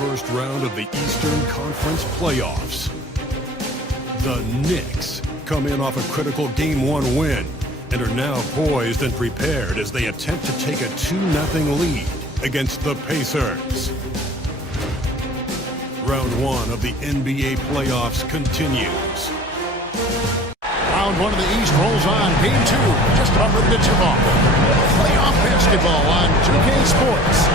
first round of the Eastern Conference playoffs. The Knicks come in off a critical Game 1 win and are now poised and prepared as they attempt to take a 2-0 lead against the Pacers. Round 1 of the NBA playoffs continues. Round 1 of the East rolls on. Game 2, just about ready to tip off. Playoff basketball on 2K Sports.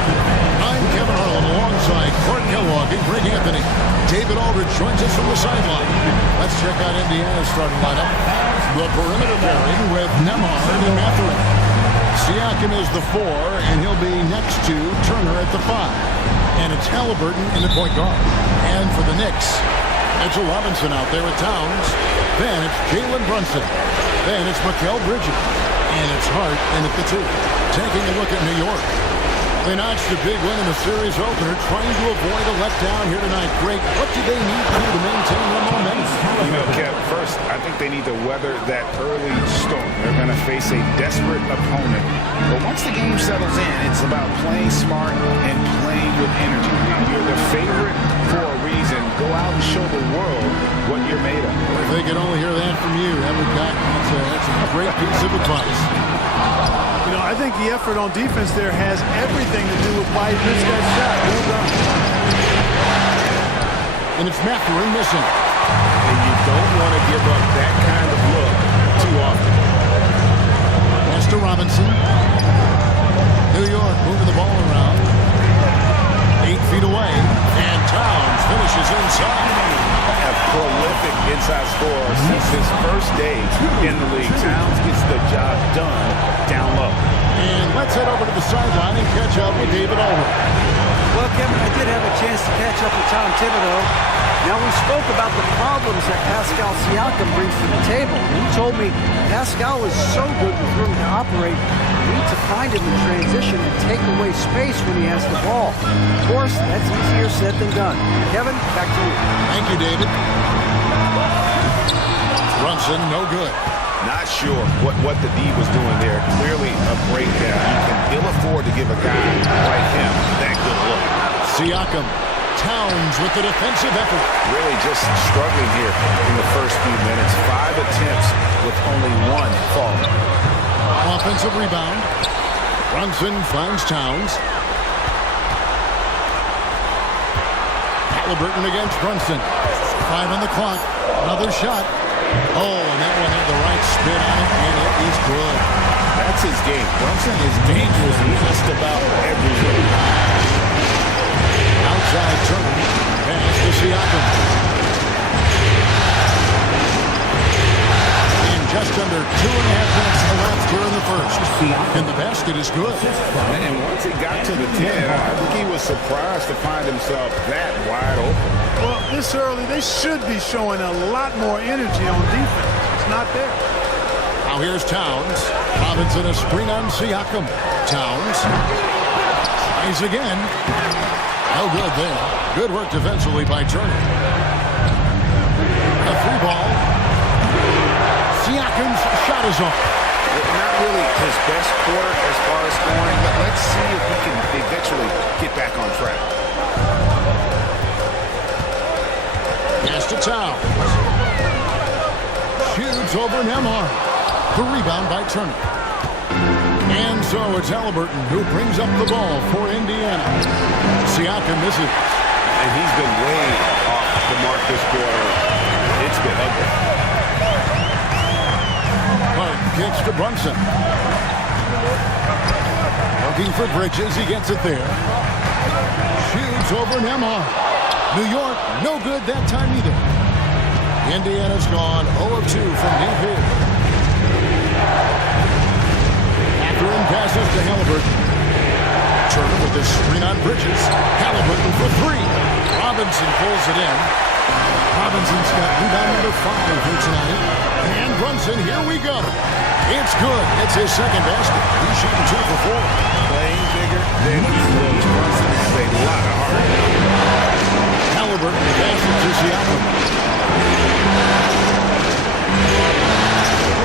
I'm Kevin Harlan alongside Clark Kellogg and Greg Anthony. David Aldridge joins us from the sideline. Let's check out Indiana's starting lineup. The perimeter pairing with Nembhard and Mathurin. Siakam is the 4, and he'll be next to Turner at the 5. And it's Halliburton in the point guard. And for the Knicks, Mitchell Robinson out there at Towns. Then it's Jalen Brunson. Then it's Mikal Bridges. And it's Hart in at the 2. Taking a look at New York. They notched a big win in the series opener, trying to avoid a letdown here tonight. Greg, what do they need to do to maintain their momentum? You know, Kev, first, I think they need to weather that early storm. They're going to face a desperate opponent. But once the game settles in, it's about playing smart and playing with energy. You're the favorite for a reason. Go out and show the world what you're made of. If they could only hear that from you, Everett, that's a great piece of advice. You know, I think the effort on defense there has everything to do with why he missed that shot. Well done. And it's Mathurin missing. And you don't want to give up that kind of look too often. Pass to Robinson. New York moving the ball around. 8 feet away. And Towns finishes inside. A prolific inside scorer since his first day in the league. Towns gets the job done down low. And let's head over to the sideline and catch up with David Aldridge. Well, Kevin, I did have a chance to catch up with Tom Thibodeau. Now, we spoke about the problems that Pascal Siakam brings to the table. And he told me Pascal is so good with room to operate, you need to find him in transition and take away space when he has the ball. Of course, that's easier said than done. Kevin, back to you. Thank you, David. Brunson, no good. Not sure what the D was doing there. Clearly a breakdown. You can ill afford to give a guy like him that good look. Siakam. Towns with the defensive effort. Really just struggling here in the first few minutes. 5 attempts with only 1 falling. Offensive rebound. Brunson finds Towns. Halliburton against Brunson. 5 on the clock. Another shot. Oh, and that one had the right spin on it, and it is good. That's his game. Brunson is dangerous just about everywhere. Outside Turner. Pass to Siakam. And just under 2.5 minutes elapsed here in the first. And the basket is good. And once he got to the 10, I think he was surprised to find himself that wide open. Well, this early, they should be showing a lot more energy on defense. It's not there. Now here's Towns. Robinson a screen on Siakam. Towns. Tries again. No good there. Good work defensively by Turner. A 3 ball. Siakam's shot is off. Not really his best quarter as far as scoring, but let's see if he can eventually get back on track. Pass to Towns. Shoots over Nembhard. The rebound by Turner. And so it's Halliburton who brings up the ball for Indiana. Siakam misses. And he's been way off the mark this quarter. It's been ugly. Hart kicks to Brunson. Looking for Bridges. He gets it there. Shoots over Nembhard. New York, no good that time either. Indiana's gone 0 of 2 from deep here. Mathurin passes to Halliburton. Turner with this screen on Bridges. Halliburton for 3. Robinson pulls it in. Robinson's got rebound number 5 here tonight. And Brunson, here we go. It's good. It's his second basket. He's shooting 2 for 4. Playing bigger than he looks. Brunson has a lot of heart. Halliburton passes to Siakam.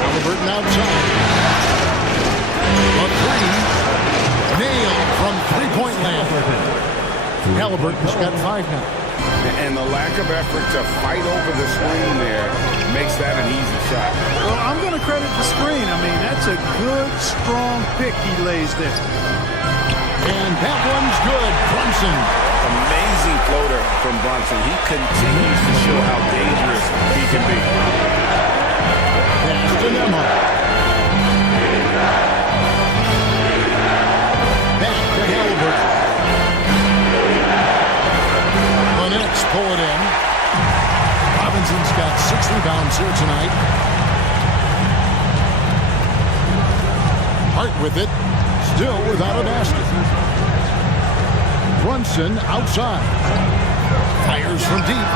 Halliburton outside. A 3. Nailed from three-point land. Halliburton's got 5 now. And the lack of effort to fight over the screen there makes that an easy shot. Well, I'm going to credit the screen. I mean, that's a good, strong pick he lays there. And that one's good. Brunson. Amazing floater from Brunson. He continues to show how dangerous he can be. Pass to Nembhard. Back to Halliburton. The Knicks pull it in. Robinson's got 6 rebounds here tonight. Hart with it. Still without a basket. Brunson outside. Fires from deep.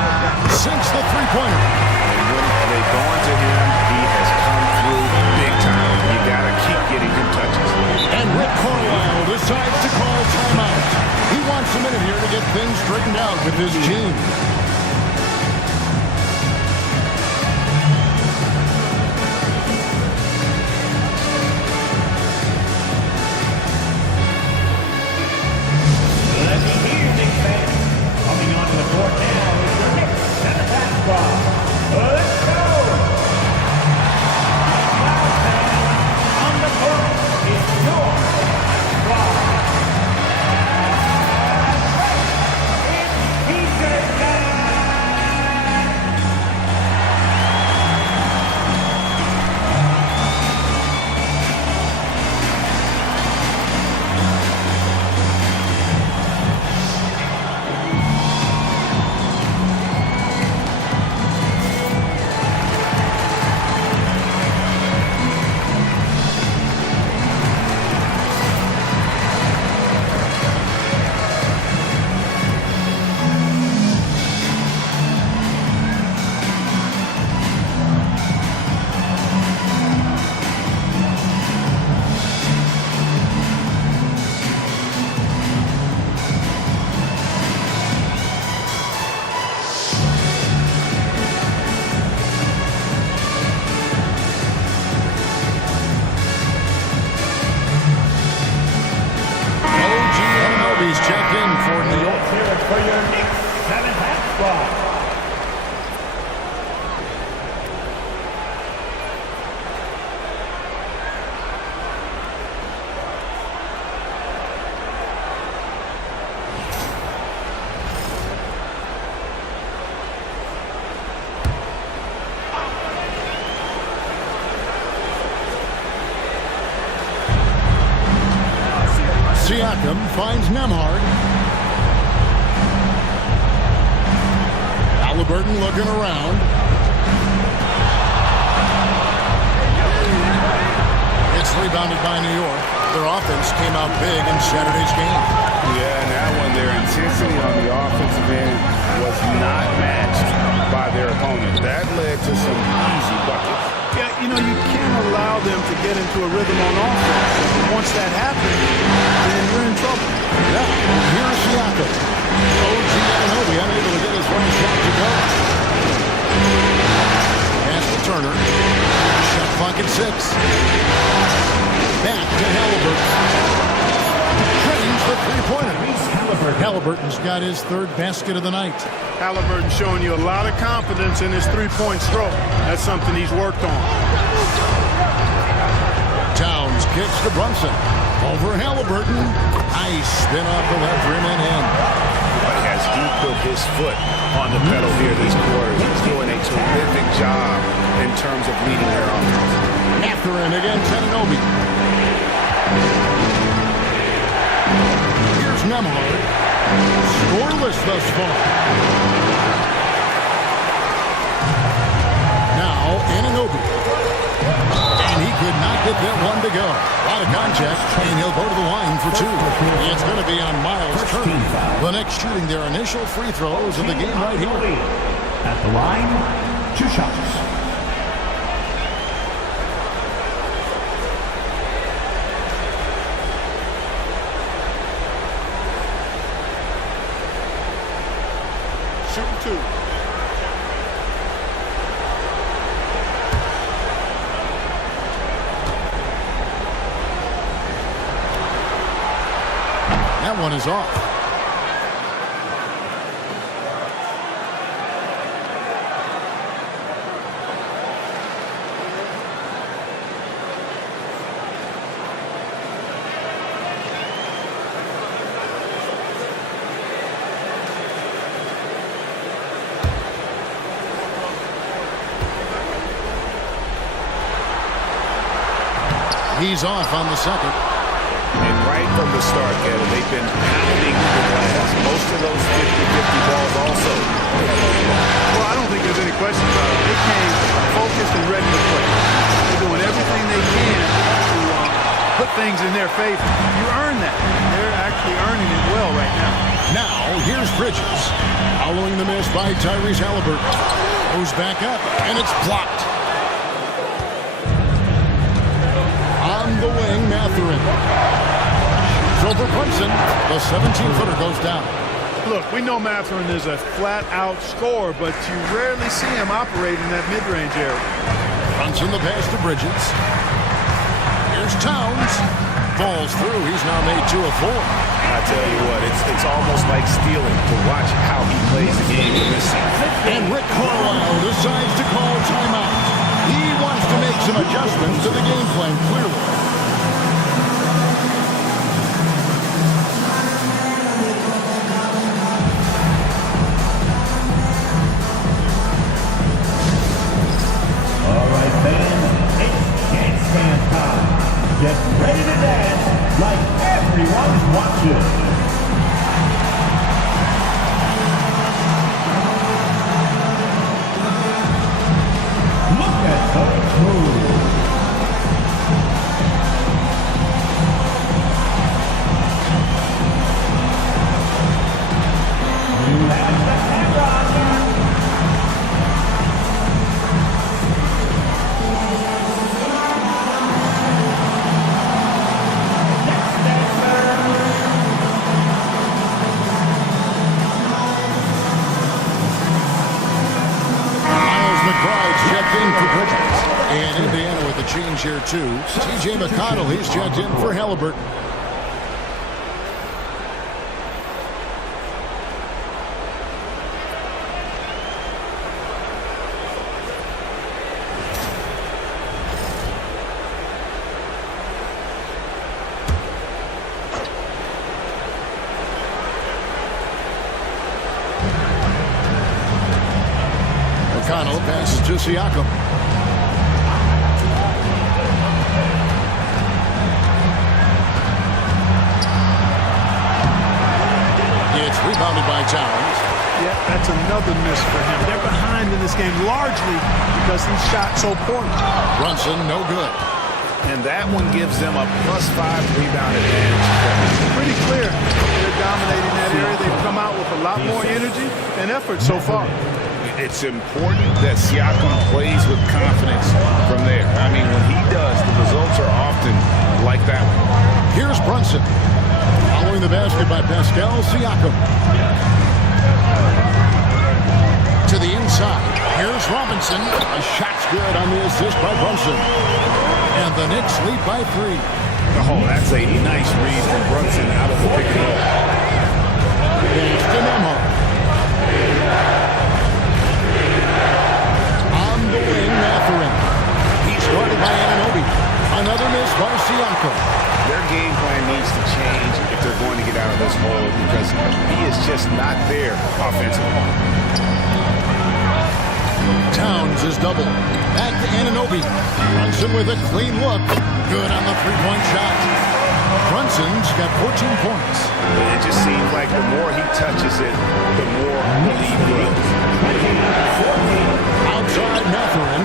Sinks the three-pointer. And when they've gone to him, he has come through big time. You got to keep getting him touches. And Rick Carlisle decides to call timeout. He wants a minute here to get things straightened out with his team. Coming onto the court now is your Knicks center basketball. Let's go! On the court is your squad. It's T-shirt time! Checked in for New York. Hear it for your Knicks center basketball. Siakam finds Nembhard. Halliburton looking around. It's rebounded by New York. Their offense came out big in Saturday's game. Yeah, and that one, their intensity on the offensive end was not matched by their opponent. That led to some easy buckets. Yeah, you know, you can't allow them to get into a rhythm on offense. Once that happens, then you're in trouble. Yeah, here's Siakam. OG Anunoby unable to get his one shot to go. Pass to Turner. Shot clock at 6. Back to Halliburton. Drains the three-pointer. Halliburton's got his 3rd basket of the night. Halliburton showing you a lot of confidence in his three-point stroke. That's something he's worked on. Towns kicks to Brunson. Over Halliburton. Nice spin off the left rim and in. But has he put his foot on the pedal here this quarter? He's doing a terrific job in terms of leading their offense. Mathurin against Anunoby. Here's Nembhard. Scoreless thus far. Now Anunoby. And he could not get that one to go. A lot of contact, and he'll go to the line for 2. It's going to be on Miles Turner. The Knicks shooting their initial free throws of the game right here. At the line, 2 shots. Shooting 2. That one is off. He's off on the second. And right from the start, Kevin, they've been pounding the glass. Most of those 50-50 balls also. Well, I don't think there's any question about it. They came focused and ready to play. They're doing everything they can to put things in their favor. You earn that. They're actually earning it well right now. Now, here's Bridges. Following the miss by Tyrese Halliburton. Goes back up, and it's blocked. On the wing, Mathurin. Shoots over Brunson. The 17-footer goes down. Look, we know Mathurin is a flat-out scorer, but you rarely see him operate in that mid-range area. Brunson the pass to Bridges. Here's Towns. Falls through. He's now made 2 of 4. I tell you what, it's almost like stealing to watch how he plays the game in this season. And Rick Carlisle decides to call timeout. He wants to make some adjustments to the game plan, clearly. All right, fans, it's dance band time. Get ready to dance like everyone's watching. Look at the move. You have the camera on you. Checked in for Bridges. And Indiana with a change here, too. T.J. McConnell, he's checked in for Halliburton. McConnell passes to Siakam. It's rebounded by Towns. Yeah, that's another miss for him. They're behind in this game largely because he shot so poorly. Brunson, no good. And that one gives them a +5 rebound advantage. Pretty clear. They're dominating that area. They've come out with a lot more energy and effort so far. It's important that Siakam plays with confidence from there. I mean, when he does, the results are often like that one. Here's Brunson. Following the basket by Pascal Siakam. To the inside. Here's Robinson. A shot's good on the assist by Brunson. And the Knicks lead by 3. Oh, that's a nice read from Brunson out of the pick and roll. It's to Nembhard. On the wing, Mathurin. He's guarded by Anunoby. Another miss by Siakam. Their game plan needs to change if they're going to get out of this hole because he is just not there offensively. Towns is double. Back to Anunoby. Brunson with a clean look. Good on the three-point shot. Brunson's got 14 points. It just seems like the more he touches it, the more the lead grows. Outside Mathurin.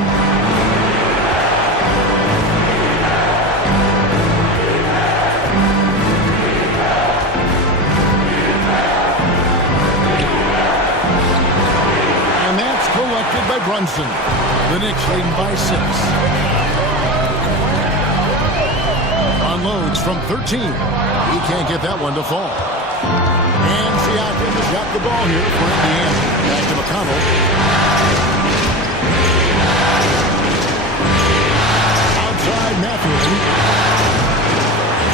And that's collected by Brunson. The Knicks leading by 6. Unloads from 13. He can't get that one to fall. And Siakam has got the ball here for Indiana. Back to McConnell. Outside Mathurin.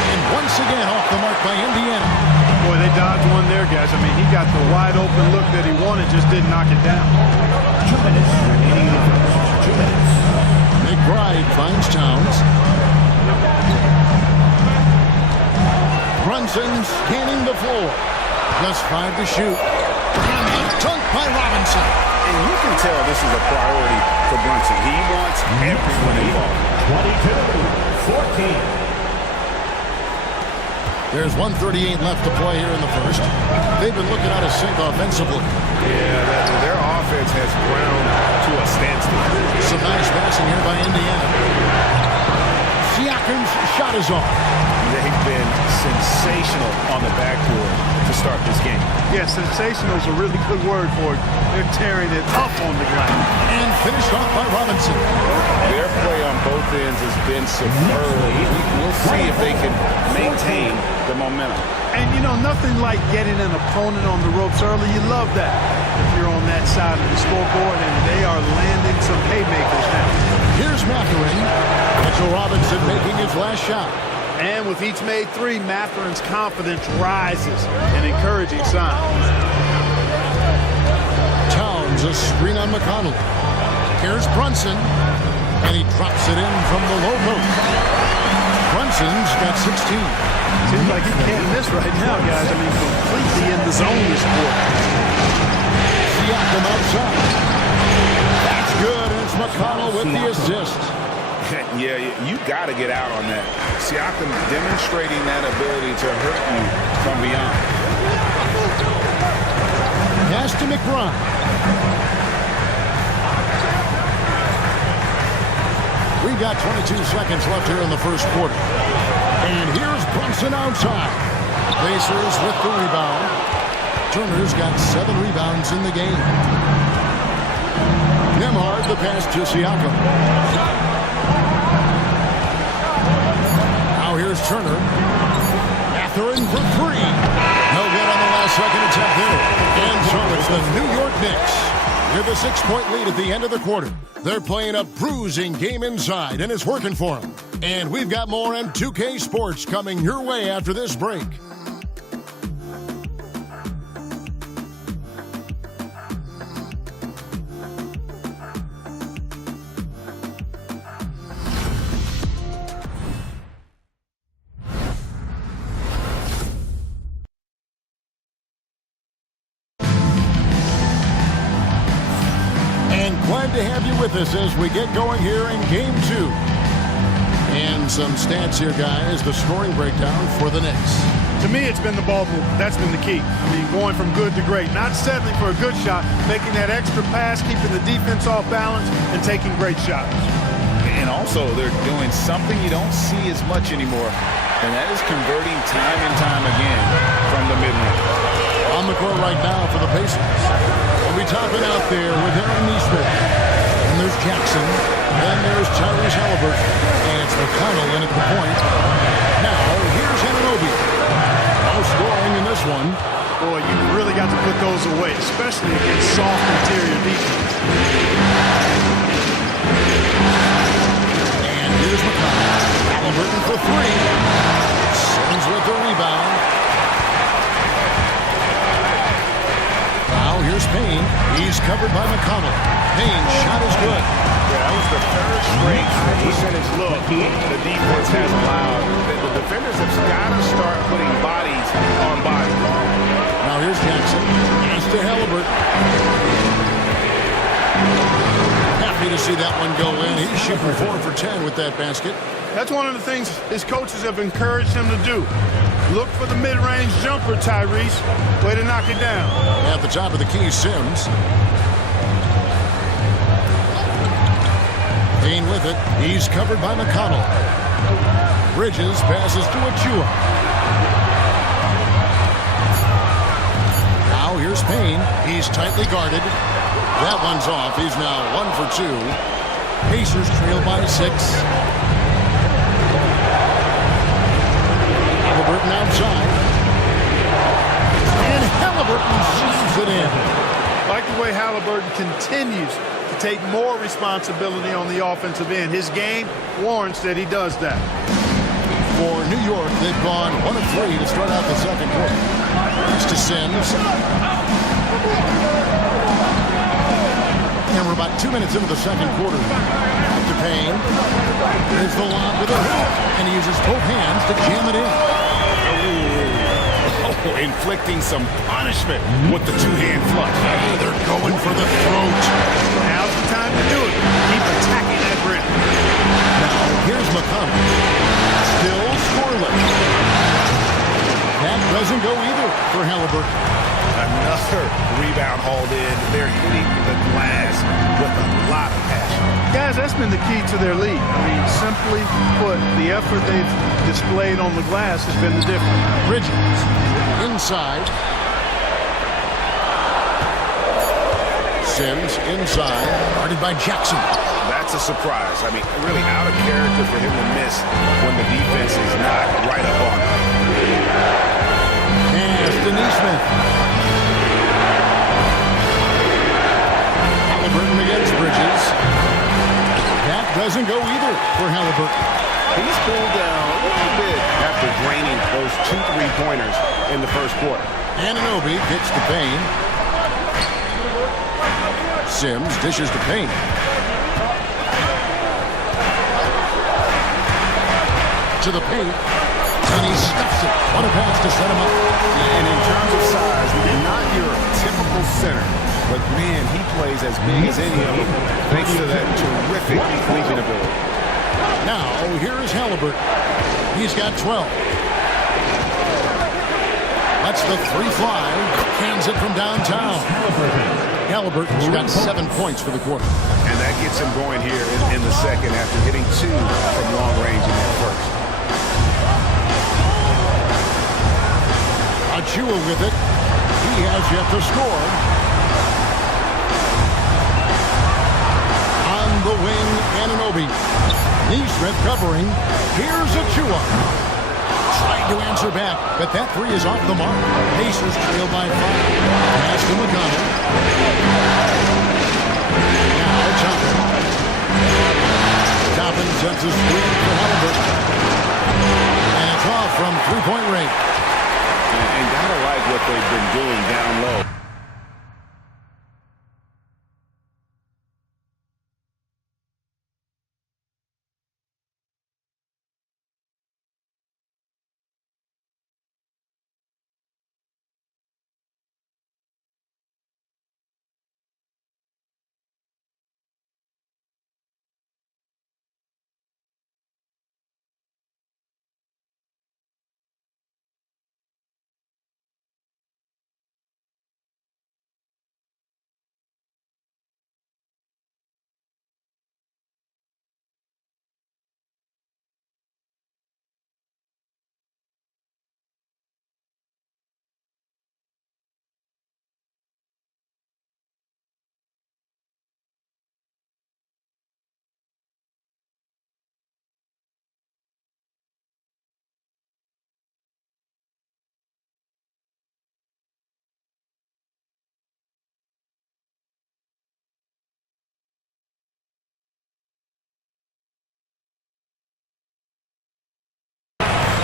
And once again off the mark by Indiana. Boy, they dodged one there, guys. I mean, he got the wide open look that he wanted, just didn't knock it down. 2 minutes remaining. 2 minutes. McBride finds Towns. Brunson scanning the floor. Plus 5 to shoot. And dunked by Robinson. And you can tell this is a priority for Brunson. He wants everyone involved. 22 14. There's 1:38 left to play here in the first. They've been looking out of sync offensively. Yeah, their offense has ground to a standstill. Some nice passing here by Indiana. Siakam's shot is off. They've been sensational on the backboard to start this game. Yeah, sensational is a really good word for it. They're tearing it up on the glass. And finished off by Robinson. Their play on both ends has been superb. We'll see if they can maintain the momentum. And, you know, nothing like getting an opponent on the ropes early. You love that if you're on that side of the scoreboard, and they are landing some haymakers now. Here's Matherin. Mitchell Robinson making his last shot. And with each made three, Matherin's confidence rises, an encouraging sign. Towns a screen on McConnell. Here's Brunson, and he drops it in from the low post. Brunson's got 16. Seems like he can't miss right now, guys. I mean, completely in the zone this quarter. Siakam outside. That's good, and it's McConnell with the assist. Yeah, you got to get out on that. Siakam demonstrating that ability to hurt you from beyond. Pass to McBride. We've got 22 seconds left here in the first quarter. And here's Brunson outside. Pacers with the rebound. Turner's got 7 rebounds in the game. Nembhard the pass to Siakam. Now here's Turner. Matherin for 3. No good on the last second attempt there. And so it's the New York Knicks with a 6-point lead at the end of the quarter. They're playing a bruising game inside, and it's working for them. And we've got more on 2K Sports coming your way after this break. Glad to have you with us as we get going here in Game 2. And some stats here, guys. The scoring breakdown for the Knicks. To me, it's been the ball movement. That's been the key. I mean, going from good to great. Not settling for a good shot, making that extra pass, keeping the defense off balance, and taking great shots. And also, they're doing something you don't see as much anymore, and that is converting time and time again from the mid-range. On the court right now for the Pacers. We'll be topping out there with Aaron Nesmith. And there's Jackson. And there's Tyrese Halliburton. And it's McConnell in at the point. Now, here's Anunoby. No scoring in this one. Boy, you really got to put those away, especially against soft interior defense. And here's McConnell. Halliburton for 3. Simmons with the rebound. Now here's Payne. He's covered by McConnell. Payne's shot is good. Yeah, that was the third straight high-percentage look the defense has allowed. The defenders have got to start putting bodies on bodies. Now here's Jackson. Pass to Halliburton. Happy to see that one go in. He's shooting 4 for 10 with that basket. That's one of the things his coaches have encouraged him to do. Look for the mid-range jumper, Tyrese. Way to knock it down. At the top of the key, Sims. Payne with it. He's covered by McConnell. Bridges passes to Achua. Now here's Payne. He's tightly guarded. That one's off. He's now 1 for 2. Pacers trail by 6. Halliburton outside. And Halliburton shoots it in. I like the way Halliburton continues to take more responsibility on the offensive end. His game warrants that he does that. For New York, they've gone 1 of 3 to start out the second quarter. It's to Sims. And we're about 2 minutes into the second quarter. To Payne. There's the lob with a hook. And he uses both hands to jam it in. Oh, inflicting some punishment with the two-hand flush. They're going for the throat. Now's the time to do it. Keep attacking that rim. Now Here's McConnell. Still scoreless. That doesn't go either for Halliburton. Another rebound hauled in. They're hitting the glass with a lot of passion. Guys, that's been the key to their lead. I mean, simply put, the effort they've displayed on the glass has been the difference. Bridges inside. Sims inside. Guarded by Jackson. That's a surprise. I mean, really out of character for him to miss when the defense is not right up on him. Pass to Neesmith. Halliburton against Bridges. That doesn't go either for Halliburton. He's cooled down a little bit after draining those 2 3-pointers in the first quarter. Anunoby gets to Payne. Sims dishes to Payne. To the paint. And he stuffs it. What a pass to set him up. And in terms of size, not your typical center. But, man, he plays as big as any of them thanks to that terrific leaping ability. Now, here is Halliburton. He's got 12. Lets the 3 fly. Cans it from downtown. Halliburton's got 7 points for the quarter. And that gets him going here in the second after hitting 2 from long range in that first. Achua with it. He has yet to score. On the wing, Anunoby. Neesmith covering. Here's Achua. Tried to answer back, but that 3 is off the mark. Pacers trail by 5. Pass to McConnell. Now Toppin. Toppin sends a screen for Halliburton. And it's off from 3-point range. And gotta like what they've been doing down low.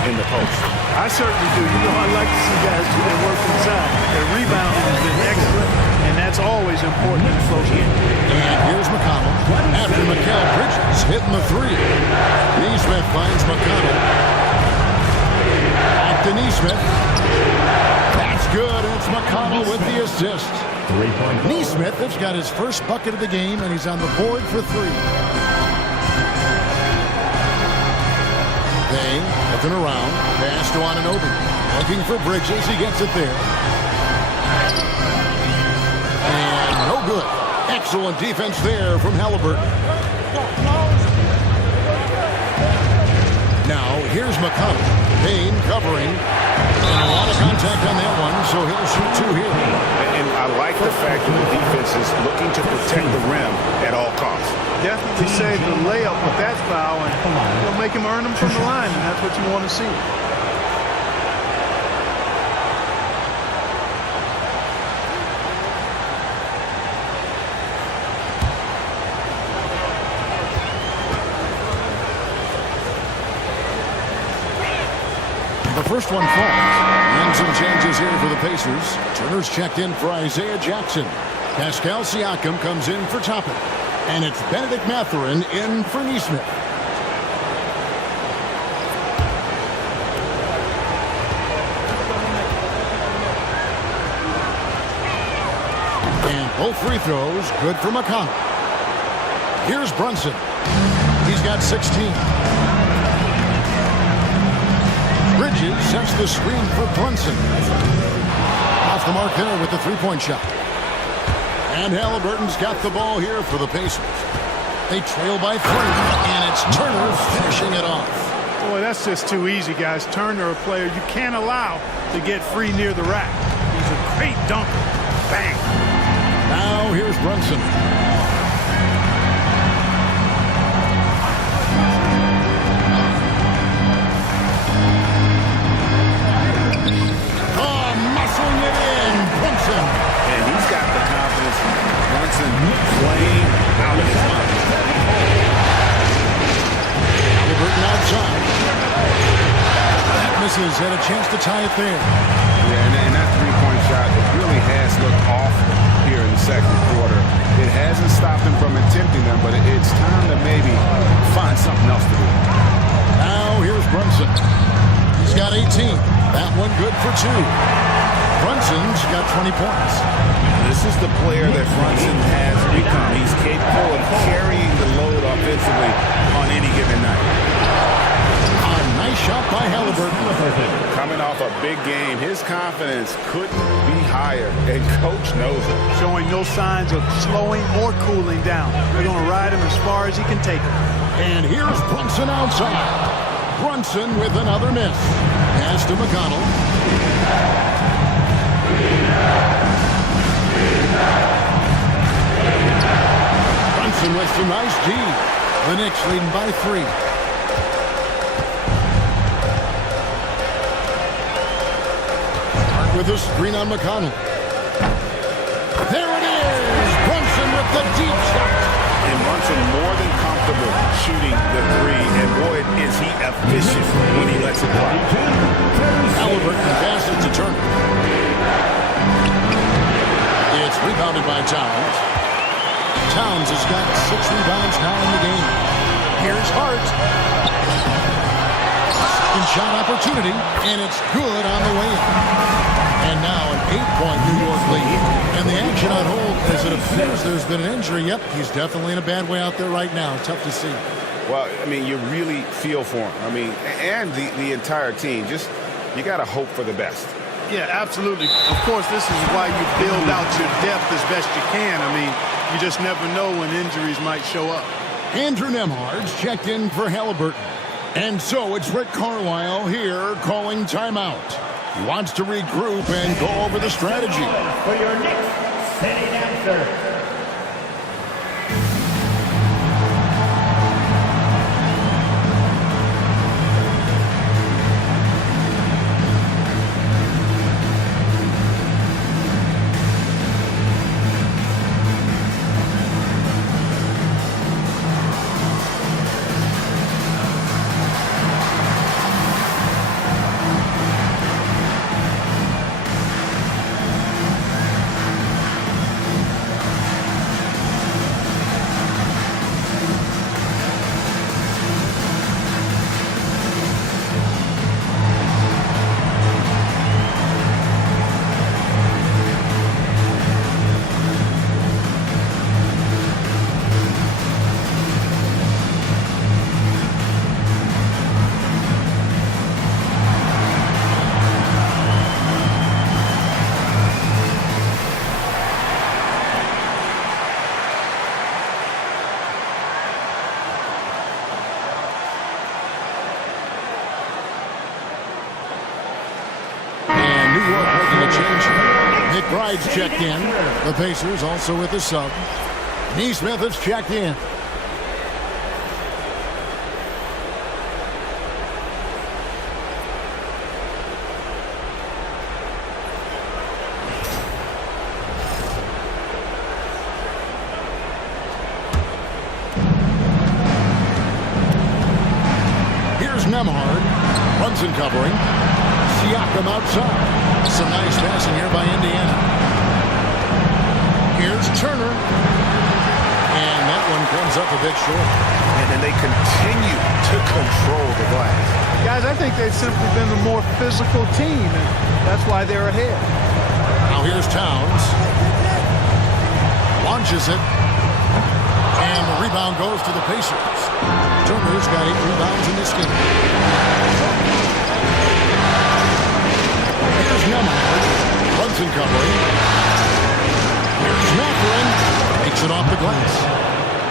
In the post. I certainly do. You know, I like to see guys do their work inside. Their rebounding has been excellent, and that's always important in a close game. And here's McConnell. After Mikal Bridges hitting the 3. Neesmith finds McConnell. Back to Neesmith. That's good. It's McConnell with the assist. Neesmith has got his first bucket of the game, and he's on the board for 3. Payne looking around. Pass to Anunoby. Looking for Bridges. He gets it there. And no good. Excellent defense there from Halliburton. Now, here's McConnell. Payne covering. And a lot of contact on that one, so he'll shoot 2 here. And I like the fact that the defense is looking to protect the rim at all costs. Definitely save the layup with that foul, and it'll make him earn them from the line, and that's what you want to see. The first one falls. And some changes here for the Pacers. Turner's checked in for Isaiah Jackson. Pascal Siakam comes in for Toppin. And it's Benedict Mathurin in for Neesmith. And both free throws good for McConnell. Here's Brunson. He's He's got 16. Bridges sets the screen for Brunson. Off the mark there with the three-point shot. And Halliburton's got the ball here for the Pacers. They trail by 3, and it's Turner finishing it off. Boy, that's just too easy, guys. Turner, a player you can't allow to get free near the rack. He's a great dunker. Bang. Now here's Brunson. Oh, muscling it in, Brunson. And he's got the confidence. Brunson playing out of his mind. Halliburton outside. That misses, had a chance to tie it there. Yeah, and that three-point shot, it really has looked off here in the second quarter. It hasn't stopped him from attempting them, but it's time to maybe find something else to do. Now here's Brunson. He's got 18. That one good for 2. Brunson's got 20 points. This is the player that Brunson has become. He's capable of carrying the load offensively on any given night. A nice shot by Halliburton. Coming off a big game, his confidence couldn't be higher, and Coach knows it. Showing no signs of slowing or cooling down. They're going to ride him as far as he can take him. And here's Brunson outside. Brunson with another miss. Pass to McConnell. Brunson with some nice D. The Knicks leading by 3. With a screen on McConnell. There it is! Brunson with the deep shot. And Brunson more than comfortable shooting the 3, and boy, is he efficient when he lets it fly. Halliburton passes to Turner. It's rebounded by Towns. Towns has got 6 rebounds now in the game. Here's Hart. Second shot opportunity, and it's good on the way in. And now an 8-point New York lead. And the action on hold as it appears there's been an injury. Yep, he's definitely in a bad way out there right now. Tough to see. Well, I mean, you really feel for him. I mean, and the entire team. Just, you got to hope for the best. Yeah, absolutely. Of course, this is why you build out your depth as best you can. I mean, you just never know when injuries might show up. Andrew Nembhard's checked in for Halliburton. And so it's Rick Carlisle here calling timeout. He wants to regroup and go over the strategy. For your Knicks city announcer. Bride's checked in. The Pacers also with a sub. Neesmith has checked in. Here's Nembhard. Brunson covering. Siakam outside. Some nice passing here by Indiana. Here's Turner. And that one comes up a bit short. And then they continue to control the glass. Guys, I think they've simply been the more physical team, and that's why they're ahead. Now here's Towns. Launches it. And the rebound goes to the Pacers. Turner's got 8 rebounds in this game. Here's Nembhard. Brunson covering. Here's Mathurin. Takes it off the glass.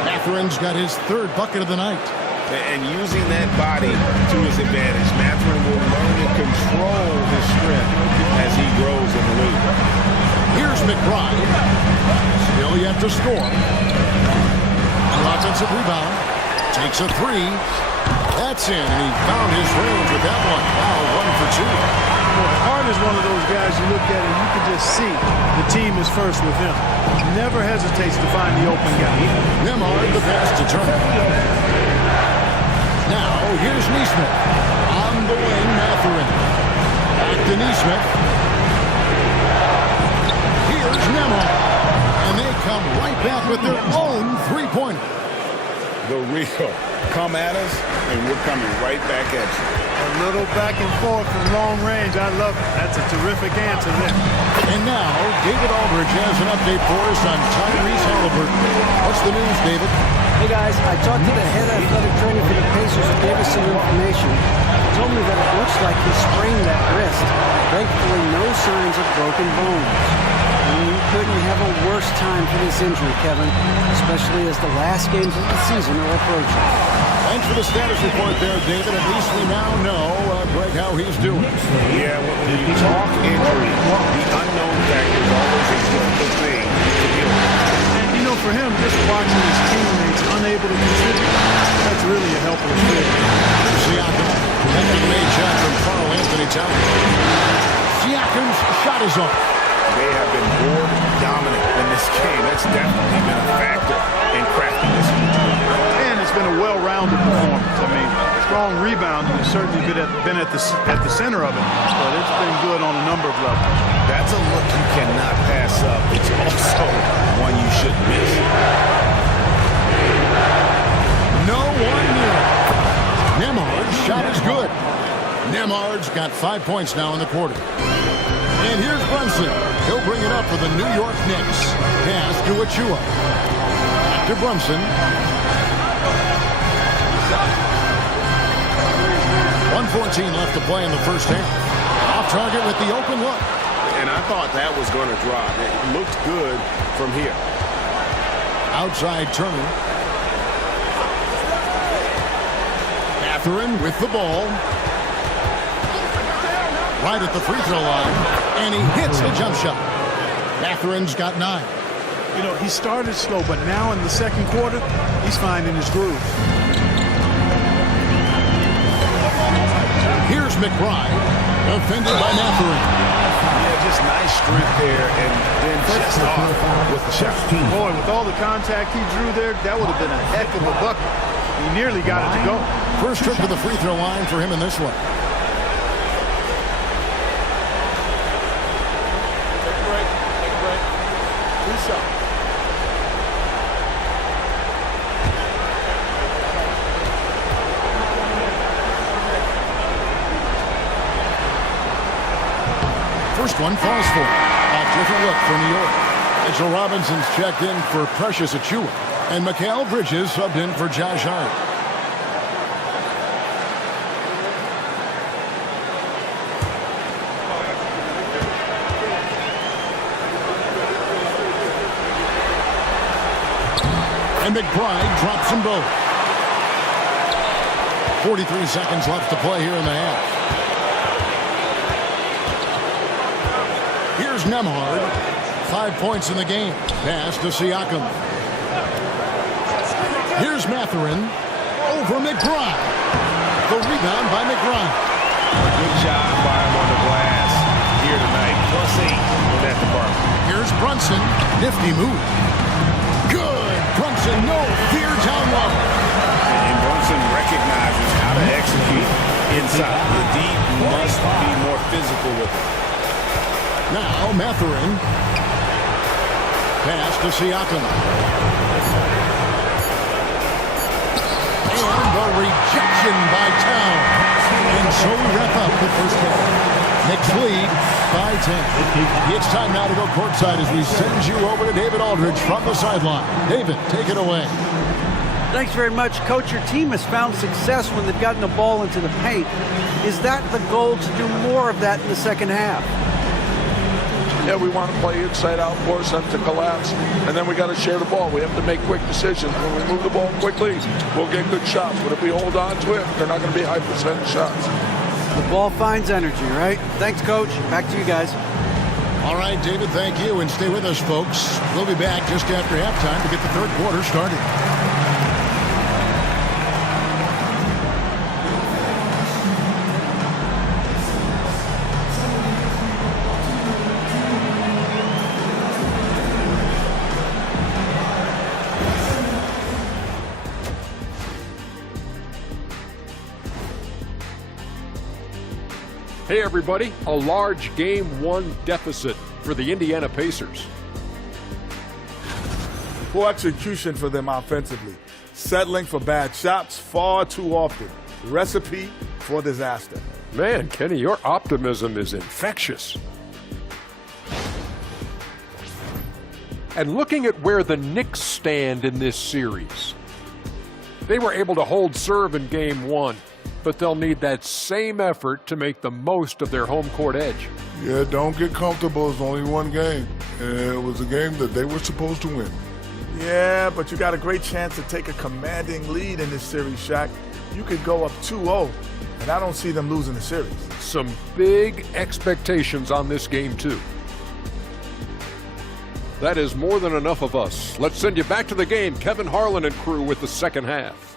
Mathurin's got his 3rd bucket of the night. And using that body to his advantage, Madison will learn to control his strength as he grows in the league. Here's McBride. Still yet to score. An offensive rebound. Takes a 3. That's in, and he found his range with that one. Wow, 1 for 2. Hart is one of those guys you look at and you can just see the team is first with him. Never hesitates to find the open guy. Nembhard the pass to Turner. Now, here's Nesmith. On the wing, Mathurin. Back to Nesmith. Here's Nembhard. And they come right back with their own 3-pointer. The real come at us, and we're coming right back at you. A little back and forth from long range. I love it. That's a terrific answer there. And now, David Aldridge has an update for us on Tyrese Halliburton. What's the news, David? Hey guys, I talked to the head athletic trainer for the Pacers who gave us some information. He told me that it looks like he sprained that wrist. Thankfully, no signs of broken bones. You couldn't have a worse time for this injury, Kevin, especially as the last games of the season are approaching. Thanks for the status report there, David. At least we now know, Greg, how he's doing. Yeah, when you talk injury, the unknown factor is always a difficult thing to deal with. And, you know, for him, just watching his teammates unable to contribute, that's really a helpless feeling. Siakam, defending made shot from Karl Anthony Towns. Siakam's shot is off. They have been board dominant in this game. That's definitely been a factor in crafting this injury. And it's been a well-rounded performance. I mean, strong rebounding has certainly been at the center of it, but it's been good on a number of levels. That's a look you cannot pass up. It's also one you shouldn't miss. No one near it. Nembhard's shot is good. Nembhard's got 5 points now in the quarter. And here's Brunson. He'll bring it up for the New York Knicks. Pass to Achua. Back to Brunson. 1:14 left to play in the first half. Off target with the open look. And I thought that was going to drop. It looked good from here. Outside Turner. Mathurin with the ball. Right at the free throw line. And he hits the jump shot. Mathurin's got 9. You know, he started slow, but now in the second quarter, he's finding his groove. Here's McBride. Defended by Mathurin. Yeah, just nice strength there, and then just off with the shot. Boy, with all the contact he drew there, that would have been a heck of a bucket. He nearly got it to go. First trip to the free throw line for him in this one. First one falls for him. A different look for New York. Mitchell Robinson's checked in for Precious Achua. And Mikal Bridges subbed in for Josh Hart. And McBride drops them both. 43 seconds left to play here in the half. Here's Nembhard. 5 points in the game. Pass to Siakam. Here's Mathurin. Over McBride. The rebound by McBride. Good job by him on the glass here tonight. +8 in that department. Here's Brunson. Nifty move. Good. Brunson, no fear down low. And Brunson recognizes how to execute inside. The D must be more physical with it. Now Mathurin. Pass to Siakam. And the rejection by Towns. And so we wrap up the first half. Knicks lead by 10. It's time now to go courtside as we send you over to David Aldridge from the sideline. David, take it away. Thanks very much, Coach. Your team has found success when they've gotten the ball into the paint. Is that the goal, to do more of that in the second half? Yeah, we want to play inside out, force them to collapse, and then we got to share the ball. We have to make quick decisions. When we move the ball quickly, we'll get good shots. But if we hold on to it, they're not going to be high percentage shots. The ball finds energy, right? Thanks, Coach. Back to you guys. All right, David, thank you, and stay with us, folks. We'll be back just after halftime to get the third quarter started. Hey everybody, a large Game 1 deficit for the Indiana Pacers. Poor execution for them offensively. Settling for bad shots far too often. Recipe for disaster. Man, Kenny, your optimism is infectious. And looking at where the Knicks stand in this series, they were able to hold serve in Game 1. But they'll need that same effort to make the most of their home court edge. Yeah, don't get comfortable. It's only one game. It was a game that they were supposed to win. Yeah, but you got a great chance to take a commanding lead in this series, Shaq. You could go up 2-0, and I don't see them losing the series. Some big expectations on this game, too. That is more than enough of us. Let's send you back to the game. Kevin Harlan and crew with the second half.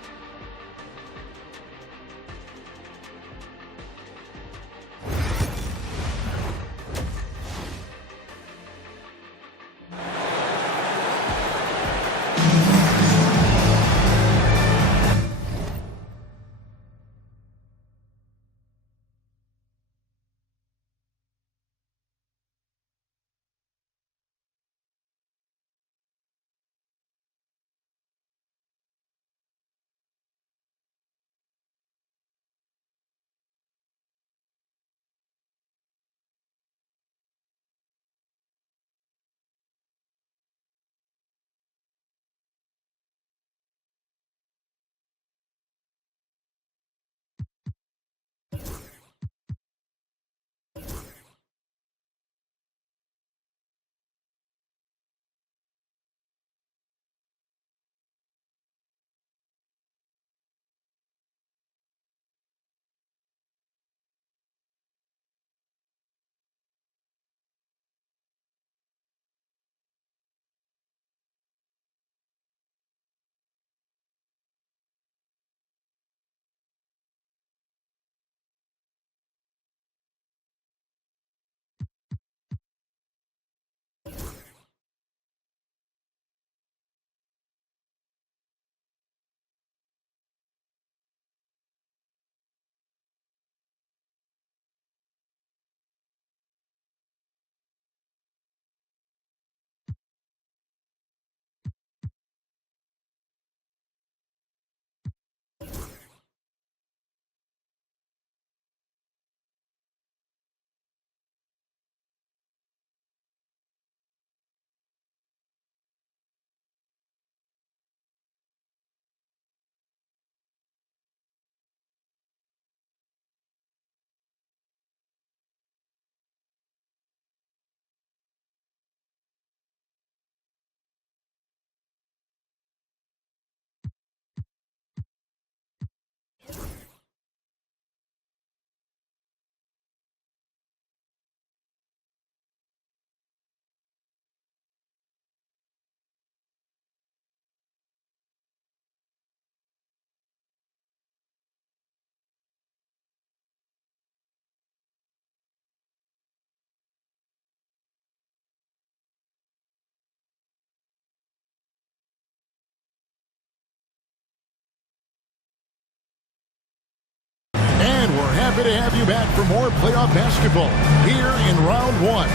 We're happy to have you back for more playoff basketball here in round one.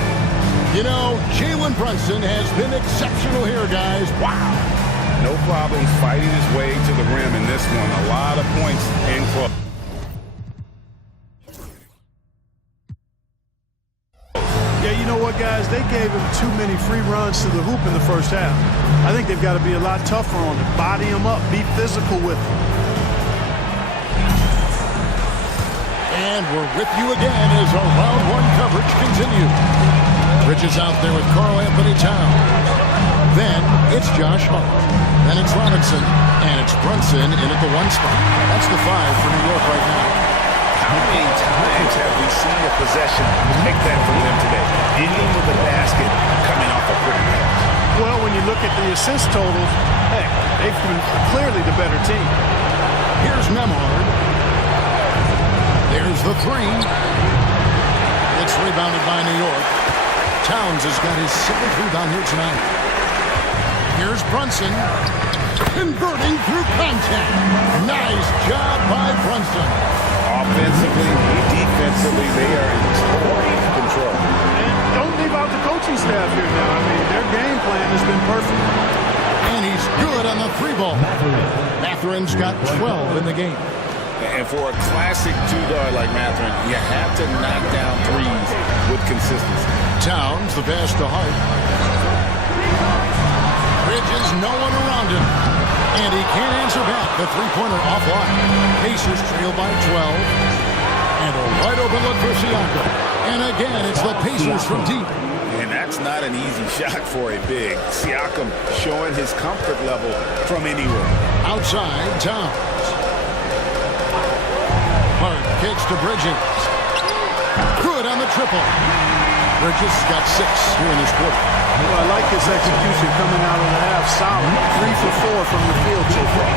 You know, Jalen Brunson has been exceptional here, guys. Wow. No problems fighting his way to the rim in this one. A lot of points in clutch. Yeah, you know what, guys? They gave him too many free runs to the hoop in the first half. I think they've got to be a lot tougher on him. Body him up. Be physical with him. And we're with you again as our round one coverage continues. Bridges out there with Karl Anthony Towns. Then it's Josh Hart. Then it's Robinson. And it's Brunson in at the 1 spot. That's the 5 for New York right now. How many times have we seen a possession make that from them today? Ending with a basket coming off a pretty pass. Well, when you look at the assist totals, heck, they've been clearly the better team. Here's Nemhard. There's the 3. It's rebounded by New York. Towns has got his 7th rebound here tonight. Here's Brunson. Converting through contact. Nice job by Brunson. Offensively, defensively, they are in total control. And don't leave out the coaching staff here now. I mean, their game plan has been perfect. And he's good on the 3 ball. Matherin's got 12 in the game. And for a classic two-guard like Matherin, you have to knock down threes with consistency. Towns, the pass to Hart. Bridges, no one around him. And he can't answer back. The three-pointer offline. Pacers trail by 12. And a wide open look for Siakam. And again, it's the Pacers from deep. And that's not an easy shot for a big. Siakam showing his comfort level from anywhere. Outside, Towns. Hart kicks to Bridges. Good on the triple. Bridges got 6 here in this quarter. Well, I like his execution coming out of the half solid. 3 for 4 from the field so far.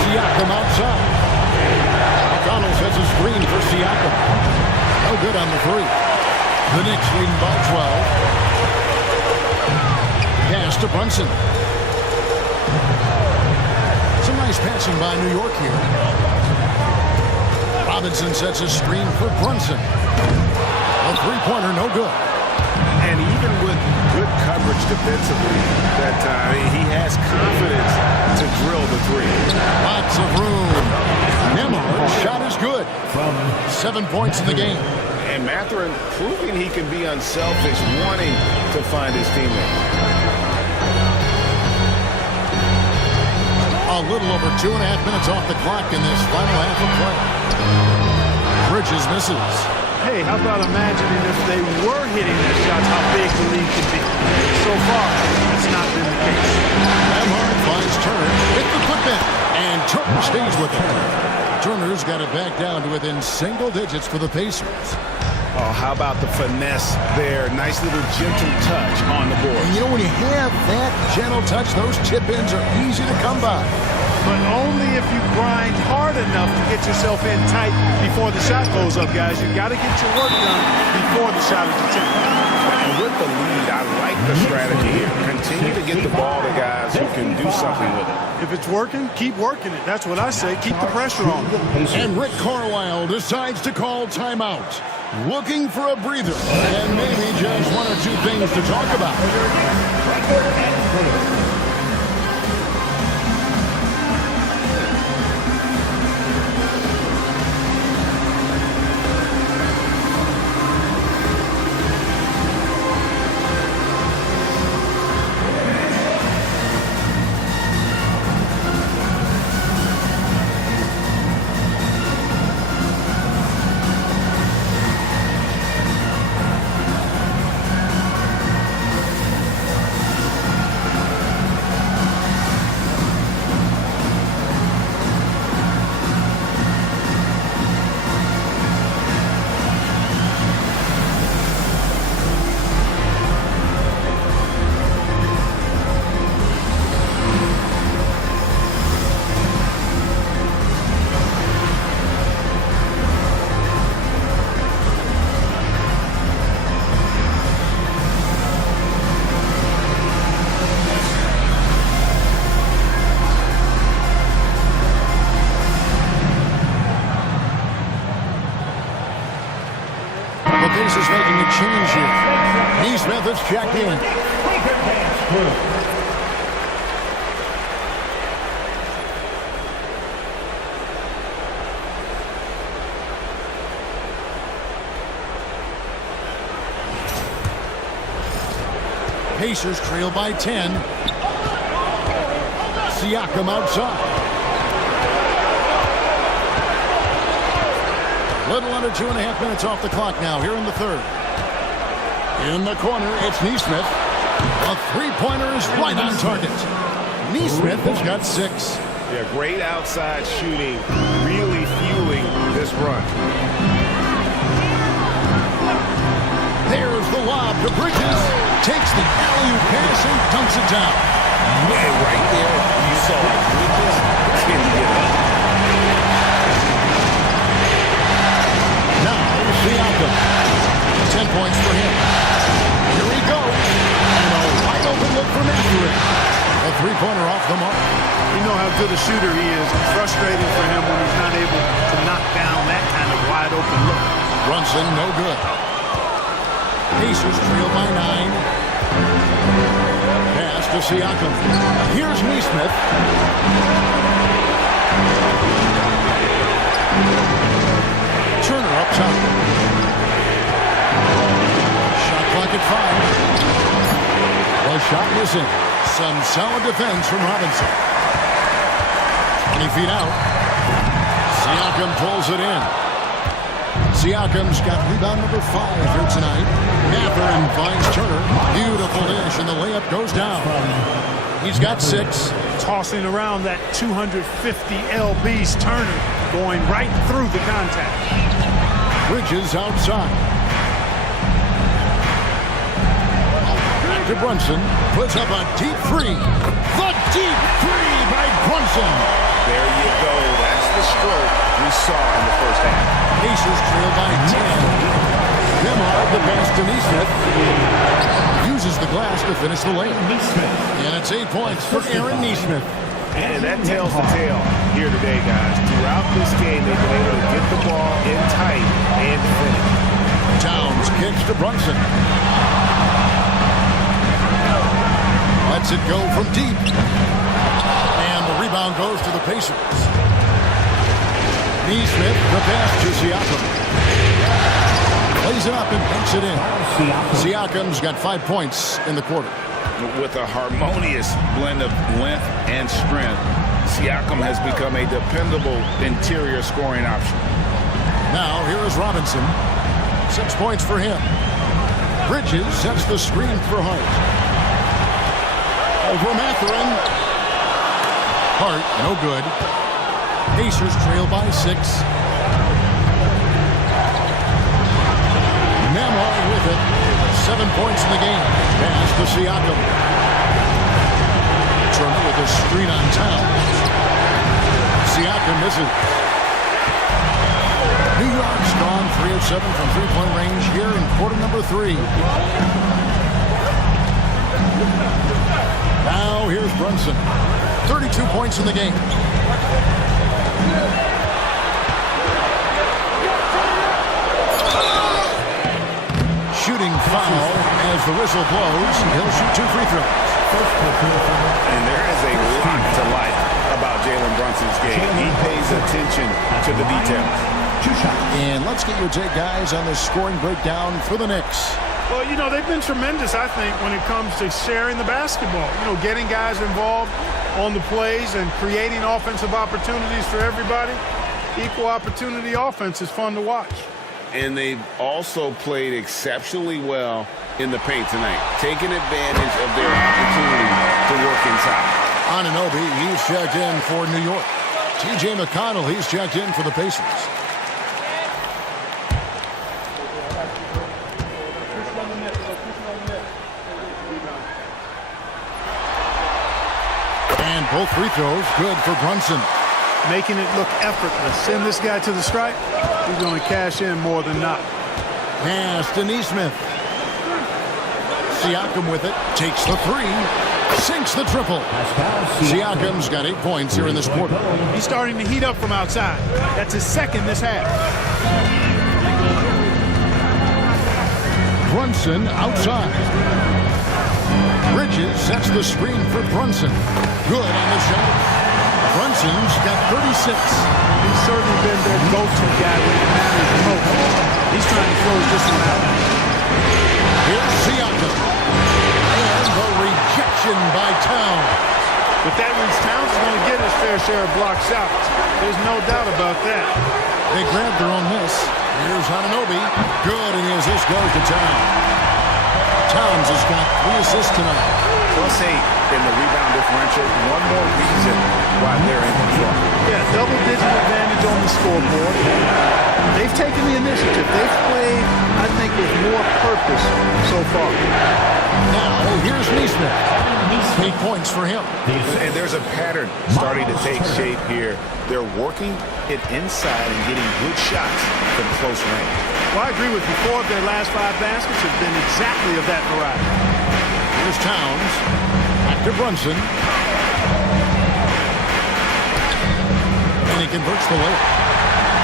Siakam outside. O'Connell sets a screen for Siakam. No good on the 3. The Knicks leading by 12. Pass to Brunson. Some nice passing by New York here. Robinson sets a screen for Brunson. A three-pointer, no good. And even with good coverage defensively, that he has confidence to drill the 3. Lots of room. Nemhard's shot is good. 7 points in the game. And Matherin proving he can be unselfish, wanting to find his teammates. A little over 2.5 minutes off the clock in this final half of play. Bridges misses. Hey, how about imagining if they were hitting their shots, how big the lead could be? So far, that's not been the case. Nemhard finds Turner with the putback, and Turner stays with him. Turner's got it back down to within single digits for the Pacers. Oh, how about the finesse there? Nice little gentle touch on the board. And you know, when you have that gentle touch, those tip-ins are easy to come by. But only if you grind hard enough to get yourself in tight before the shot goes up, guys. You got to get your work done before the shot is attempted. And with the lead, I like the strategy here. Continue to get the ball to guys who can do something with it. If it's working, keep working it. That's what I say. Keep the pressure on. And Rick Carlisle decides to call timeout. Looking for a breather. And maybe just 1 or 2 things to talk about. Pacers making a change here. Neesmith has checked in. Pacers trail by 10. Siakam outside. Little under 2.5 minutes off the clock now here in the third. In the corner, it's Nesmith. A three-pointer is right on target. Nesmith has got 6. Yeah, great outside shooting, really fueling this run. There's the lob to Bridges. Takes the alley-oop pass and dunks it down. Man, right there, you saw Bridges can get up. Now, Siakam. 10 points for him. Here he goes. And a wide open look from after it. A three-pointer off the mark. You know how good a shooter he is. It's frustrating for him when he's not able to knock down that kind of wide open look. Brunson, no good. Pacers trail by 9. Pass to Siakam. Here's Nesmith. Turner up top. Shot clock at 5. The shot was in. Some solid defense from Robinson. 20 feet out. Siakam pulls it in. Siakam's got rebound number 5 here tonight. Mathurin finds Turner. Beautiful dish, and the layup goes down. He's got 6. Tossing around that 250 lbs Turner, going right through the contact. Bridges outside. To Brunson. Puts up a deep 3. The deep 3 by Brunson. There you go. That's the stroke we saw in the first half. Pacers trail by 10. Demar, the pass to Nesmith. Uses the glass to finish the layup. And it's 8 points for Aaron Nesmith. And that tells the tale here today, guys. Throughout this game, they've been able to get the ball in tight and finish. Towns kicks to Brunson. Lets it go from deep. And the rebound goes to the Pacers. Nesmith, the pass to Siakam. Plays it up and banks it in. Siakam's got 5 points in the quarter. With a harmonious blend of length and strength, Siakam has become a dependable interior scoring option. Now, here is Robinson. 6 points for him. Bridges sets the screen for Hart. Over Mathurin. Hart, no good. Pacers trail by 6. Nemar with it. 7 points in the game. Pass to Siakam. Turner with a screen on Towns. Siakam misses. New York's gone 3 of 7 from three-point range here in quarter number 3. Now here's Brunson. 32 points in the game. Shooting foul as the whistle blows. He'll shoot 2 free throws. And there is a lot to like about Jalen Brunson's game. He pays attention to the details. And let's get your take, guys, on the scoring breakdown for the Knicks. Well, you know, they've been tremendous, I think, when it comes to sharing the basketball. You know, getting guys involved on the plays and creating offensive opportunities for everybody. Equal opportunity offense is fun to watch. And they've also played exceptionally well in the paint tonight, taking advantage of their opportunity to work inside. Anunoby, he's checked in for New York. T.J. McConnell, he's checked in for the Pacers. And both free throws good for Brunson. Making it look effortless. Send this guy to the stripe. He's going to cash in more than not. Pass to Nesmith. Siakam with it. Takes the 3. Sinks the triple. Siakam's got 8 points here in this quarter. He's starting to heat up from outside. That's his second this half. Brunson outside. Bridges sets the screen for Brunson. Good on the shot. Brunson's got 36. He's certainly been their go-to guy when it matters the most. He's trying to close this one out. Here's Siakam. And Possession by Towns. But that means Towns is going to get his fair share of block shots. There's no doubt about that. They grabbed their own miss. Here's Anunoby. Good, and his assist goes to Towns. Towns has got 3 assists tonight. Plus 8 in the rebound differential. One more reason why they're in control. Yeah, double-digit advantage on the scoreboard. They've taken the initiative. They've played, I think, with more purpose so far. Now, here's Neesmith. 8 points for him. And there's a pattern starting to take shape here. They're working it inside and getting good shots from close range. Well, I agree with you. 4 of their last 5 baskets have been exactly of that variety. Here's Towns. Back to Brunson. And he converts the layup.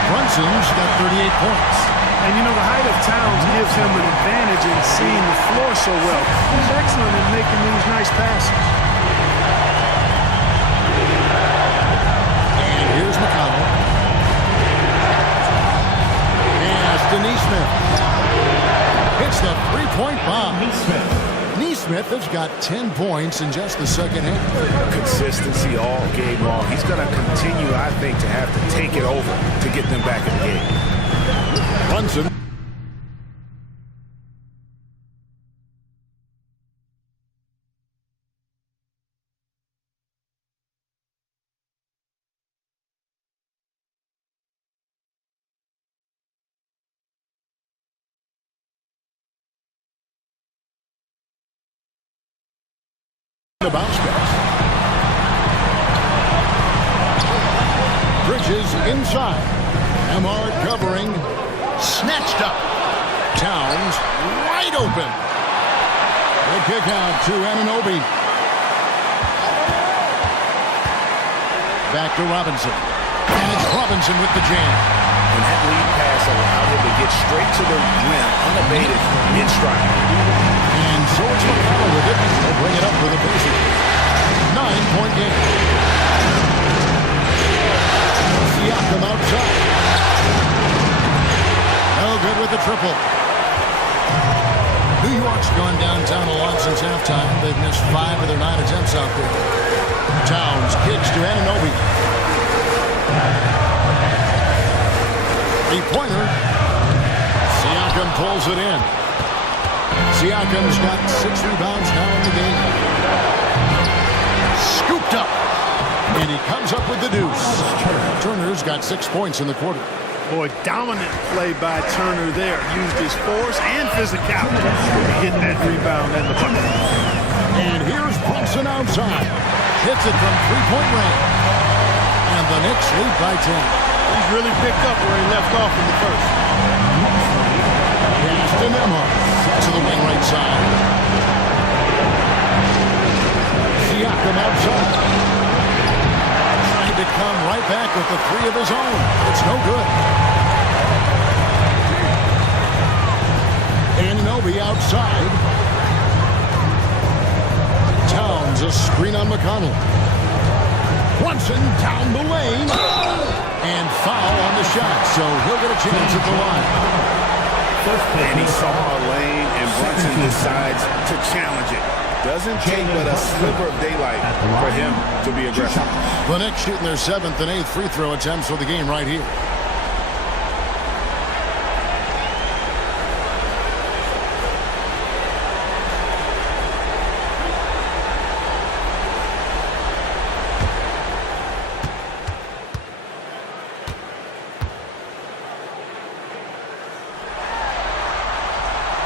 Brunson's got 38 points. And, you know, the height of Towns gives him an advantage in seeing the floor so well. He's excellent in making these nice passes. And here's McConnell. Pass to Neesmith. Hits the three-point bomb. Neesmith has got 10 points in just the second half. Consistency all game long. He's going to continue, I think, to have to take it over to get them back in the game. Brunson. The bounce pass. Bridges inside. Amard covering. Snatched up. Towns wide open. The kick out to Anunoby. Back to Robinson. And it's Robinson with the jam. And that lead pass allowed him to get straight to the rim unabated in stride. And so it's McConnell with it. They'll bring it up for the Pacers. 9-point game. Siakam outside. No good with the triple. New York's gone downtown a lot since halftime. They've missed 5 of their 9 attempts out there. Towns kicks to Anunoby. 3-pointer. Siakam pulls it in. Siakam's got 6 rebounds now in the game. Scooped up. And he comes up with the deuce. Turner's got 6 points in the quarter. Boy, dominant play by Turner there. Used his force and physicality to get that rebound and the bucket. And here's Brunson outside. Hits it from 3-point range. And the Knicks lead by 10. He's really picked up where he left off in the first. Pass to Nemhard. To the wing right side. Siakam outside. Trying to come right back with the 3 of his own. It's no good. Anunoby outside. Towns a screen on McConnell. Brunson down the lane. And foul on the shot, so he'll get a chance at the line. And he saw a lane, and Brunson decides to challenge it. Doesn't take but a sliver of daylight for him to be aggressive. The Knicks shooting their 7th and 8th free throw attempts for the game right here.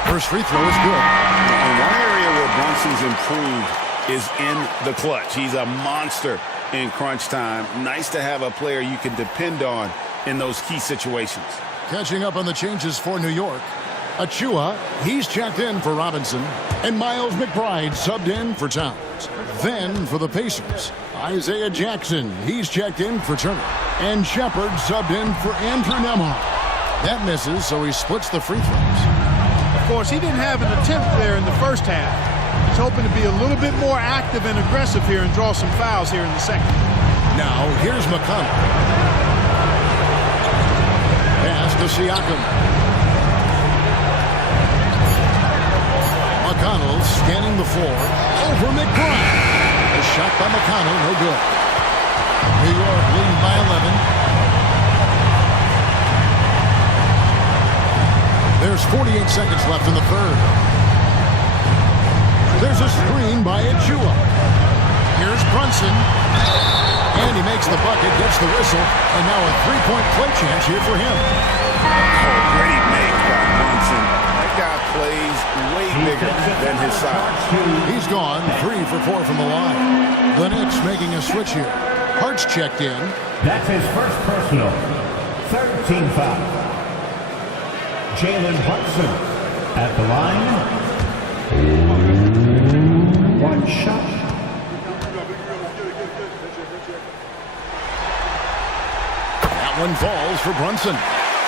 First free throw is good. And one area where Brunson's improved is in the clutch. He's a monster in crunch time. Nice to have a player you can depend on in those key situations. Catching up on the changes for New York. Achua, he's checked in for Robinson. And Miles McBride subbed in for Towns. Then for the Pacers, Isaiah Jackson, he's checked in for Turner. And Shepard subbed in for Andrew Nemhard. That misses, so he splits the free throws. Of course, he didn't have an attempt there in the first half. He's hoping to be a little bit more active and aggressive here and draw some fouls here in the second. Now, here's McConnell. Pass to Siakam. McConnell Scanning the floor. Over McBride. A shot by McConnell. No good. New York leading by 11. There's 48 seconds left in the third. There's a screen by Achua. Here's Brunson. And he makes the bucket, gets the whistle, and now a three-point play chance here for him. Great make by Madison. That guy plays way bigger than his size. He's gone 3 for 4 from the line. The Knicks making a switch here. Hart's checked in. That's his first personal. Third team foul. Jalen Brunson at the line. One shot. That one falls for Brunson.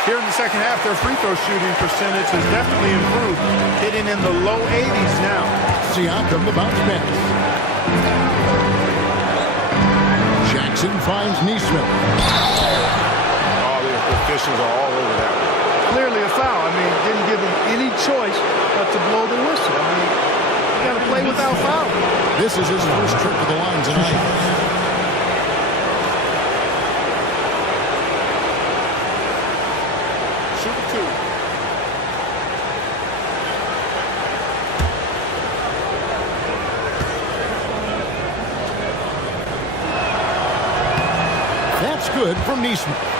Here in the second half, their free throw shooting percentage has definitely improved, hitting in the low 80s now. Siakam the bounce back. Jackson finds Neesmith. All the officials are all over that one. Clearly a foul. I mean, didn't give him any choice but to blow the whistle. I mean, you got to play without foul. This is his first trip to the line tonight. Shoot 2. That's good from Neesmith.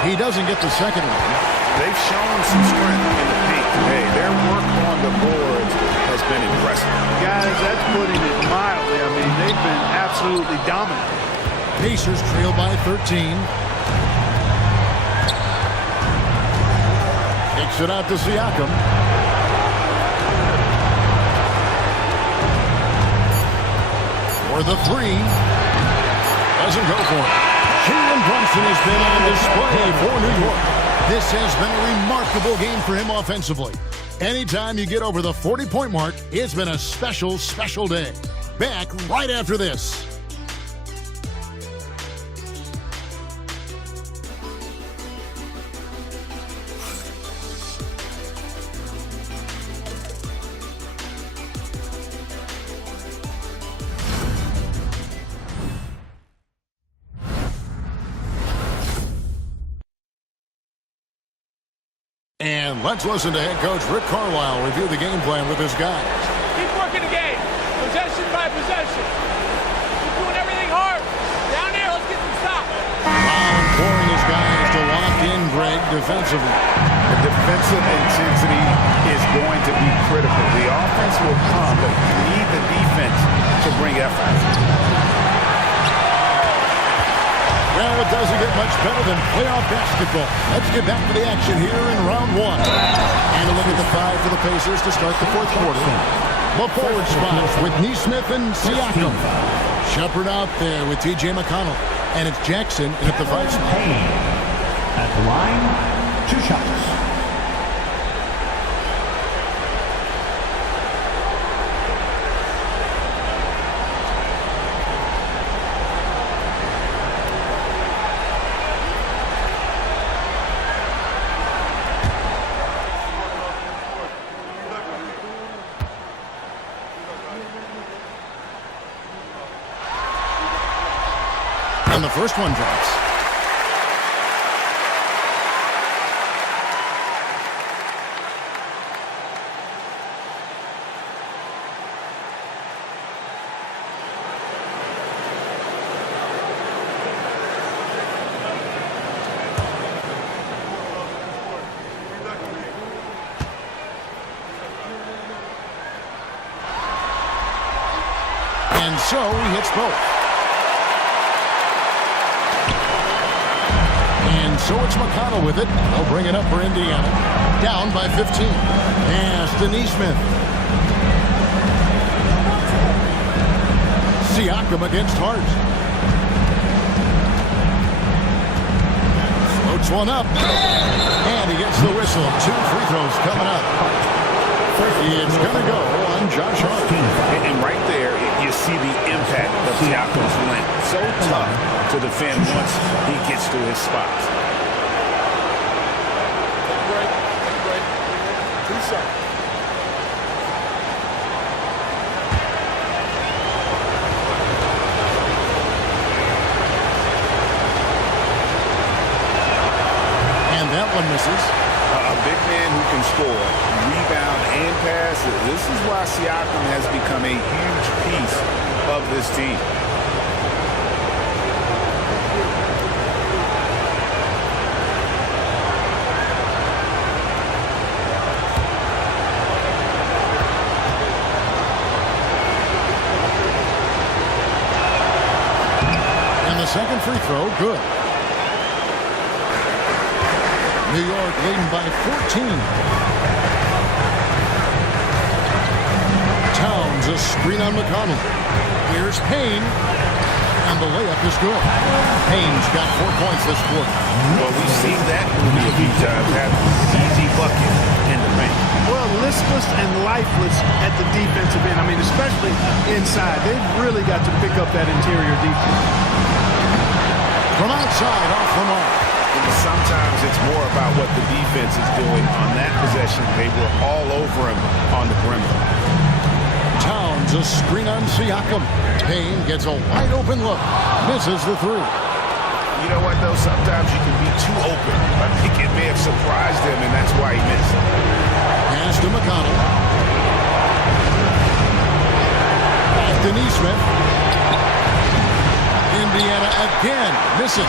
He doesn't get the second one. They've shown some strength in the paint today. Their work on the boards has been impressive. Guys, that's putting it mildly. I mean, they've been absolutely dominant. Pacers trail by 13. Kicks it out to Siakam. For the three. Doesn't go for it. Jalen Brunson has been on display for New York. This has been a remarkable game for him offensively. Anytime you get over the 40-point mark, it's been a special, special day. Back right after this. And let's listen to head coach Rick Carlisle review the game plan with his guys. Keep working the game, possession by possession. Keep doing everything hard. Down here, let's get some stops. Pouring his guys to lock in Greg defensively. The defensive intensity is going to be critical. The offense will come, but you need the defense to bring effort. Well, it doesn't get much better than playoff basketball. Let's get back to the action here in round one. And a look at the five for the Pacers to start the fourth quarter. The forward spots with Neesmith and Siakam. Shepard out there with T.J. McConnell. And it's Jackson in at the 5 spot. At the line, 2 shots. And the first one drops. And so he hits both. So it's McConnell with it. They'll bring it up for Indiana. Down by 15. Pass to Neesmith. Siakam against Hart. Floats one up. And he gets the whistle. 2 free throws coming up. It's going to go on Josh Hart. And right there, you see the impact of Siakam's length. So tough to defend once he gets to his spots. Break. 2 seconds. That one misses. A big man who can score, rebound, and pass. This is why Siakam has become a huge piece of this team. And the second free throw, good. New York leading by 14. Towns a screen on McConnell. Here's Payne. And the layup is good. Payne's got 4 points this quarter. Well, we've seen that movie a few times. Have easy bucket in the paint. Well, listless and lifeless at the defensive end. I mean, especially inside. They've really got to pick up that interior defense. From outside, off the mark. Sometimes it's more about what the defense is doing. On that possession, they were all over him on the perimeter. Towns a screen on Siakam. Payne gets a wide open look. Misses the 3. You know what, though? Sometimes you can be too open. I think it may have surprised him, and that's why he missed. Pass to McConnell. Back to Neesmith. Indiana again missing.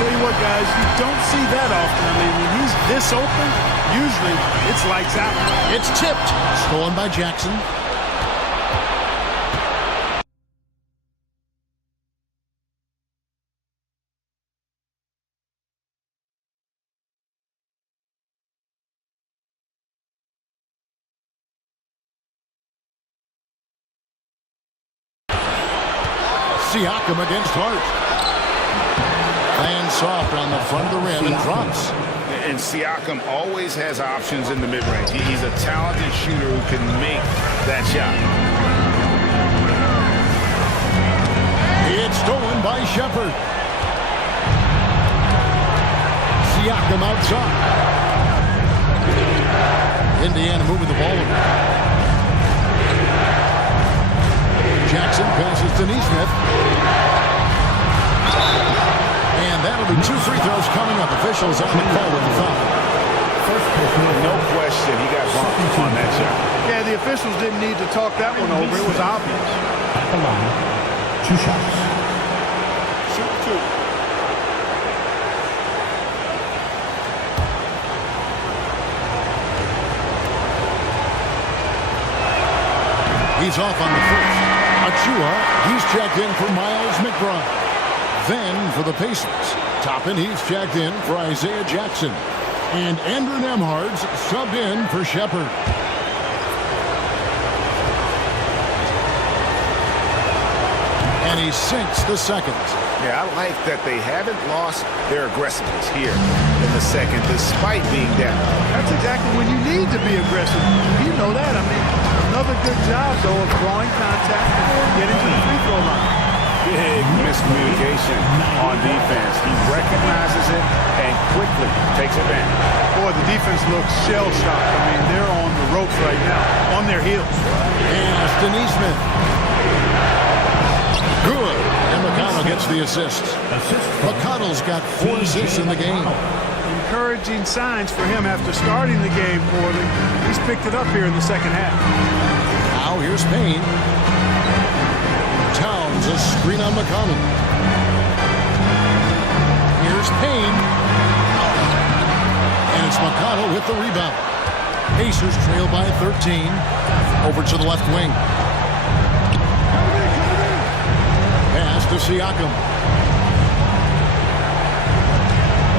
Tell you what, guys, you don't see that often. I mean, when he's this open, usually it's lights out. It's tipped. Stolen by Jackson. Siakam against Hart. Lands soft on the front of the rim and drops. And Siakam always has options in the mid-range. He's a talented shooter who can make that shot. It's stolen by Shepard. Siakam outside. Indiana moving the ball around. Jackson passes to Neesmith. And that'll be 2 free throws coming up. Officials on the call with the foul. No question, he got bumped on that shot. Yeah, the officials didn't need to talk that one over. It was obvious. At the line, 2 shots. Shoot 2. He's off on the first. Achua, he's checked in for Miles McBride. Then for the Pacers, Toppin, he's checked in for Isaiah Jackson. And Andrew Nembhard's subbed in for Shepard. And he sinks the second. Yeah, I like that they haven't lost their aggressiveness here in the second, despite being down. That's exactly when you need to be aggressive. You know that. I mean, another good job, though, of drawing contact and getting to the free throw line. Big miscommunication on defense. He recognizes it and quickly takes advantage. Boy, the defense looks shell-shocked. I mean, they're on the ropes right now, on their heels. And Aston Neesmith. Good. And McConnell gets the assist. McConnell's got 4 assists in the game. Encouraging signs for him after starting the game poorly. He's picked it up here in the second half. Now here's Payne. Towns a screen on McConnell. Here's Payne. And it's McConnell with the rebound. Pacers trail by 13. Over to the left wing. Pass to Siakam.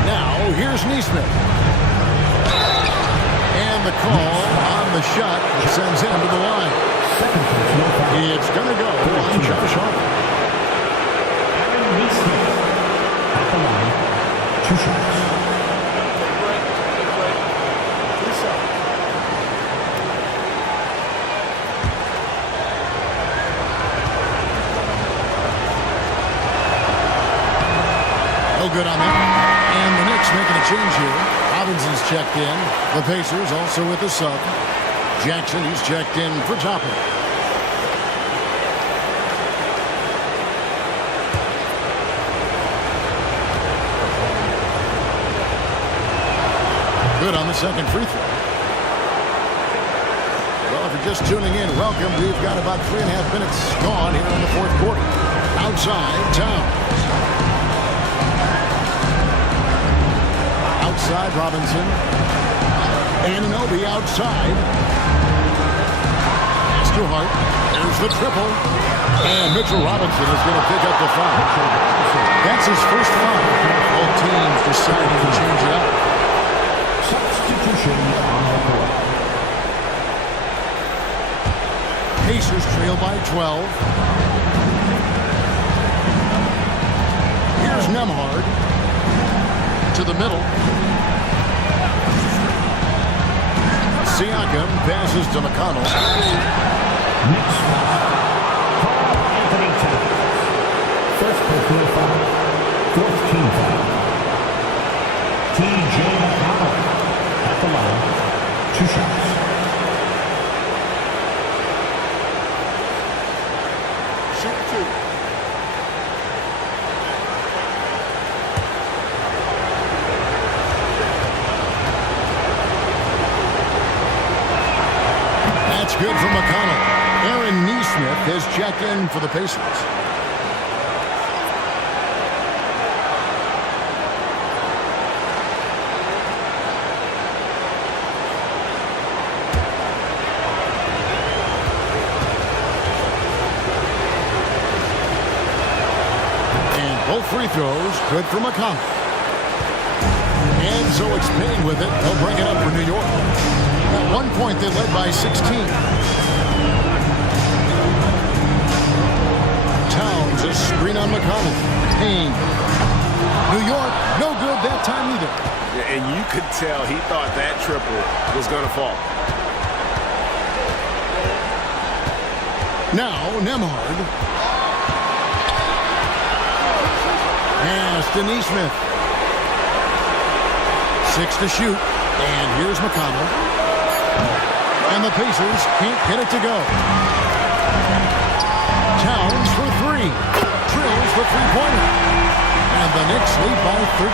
Now here's Neesmith. And the call on the shot sends him to the line. It's going to go on Josh Hart. At the line, 2 shots. No good on that. And the Knicks making a change here. Robinson's checked in. The Pacers also with the sub. Jackson, he's checked in for Toppin. Good on the second free throw. Well, if you're just tuning in, welcome. We've got about 3.5 minutes gone here in the fourth quarter. Outside, Towns. Outside, Robinson. Anunoby outside. Pass to Hart. There's the triple. And Mitchell Robinson is going to pick up the foul. That's his first foul. Both teams deciding to change it up. Substitution on the court. Pacers trail by 12. Here's Nembhard to the middle. Siakam passes to McConnell. Next Carl Anthony Towns. First personal foul. Fourth team foul. T.J. McConnell at the line. 2 shots. Good for McConnell. Aaron Nesmith has checked in for the Pacers. And both free throws good for McConnell. And so it's Payne with it. They'll bring it up for New York. At one point, they led by 16. Towns, a screen on McConnell. Payne. New York, no good that time either. Yeah, and you could tell he thought that triple was going to fall. Now, Nembhard. Pass to Nesmith. 6 to shoot. And here's McConnell. And the Pacers can't get it to go. Towns for 3. Drills the three-pointer. And the Knicks lead by 13.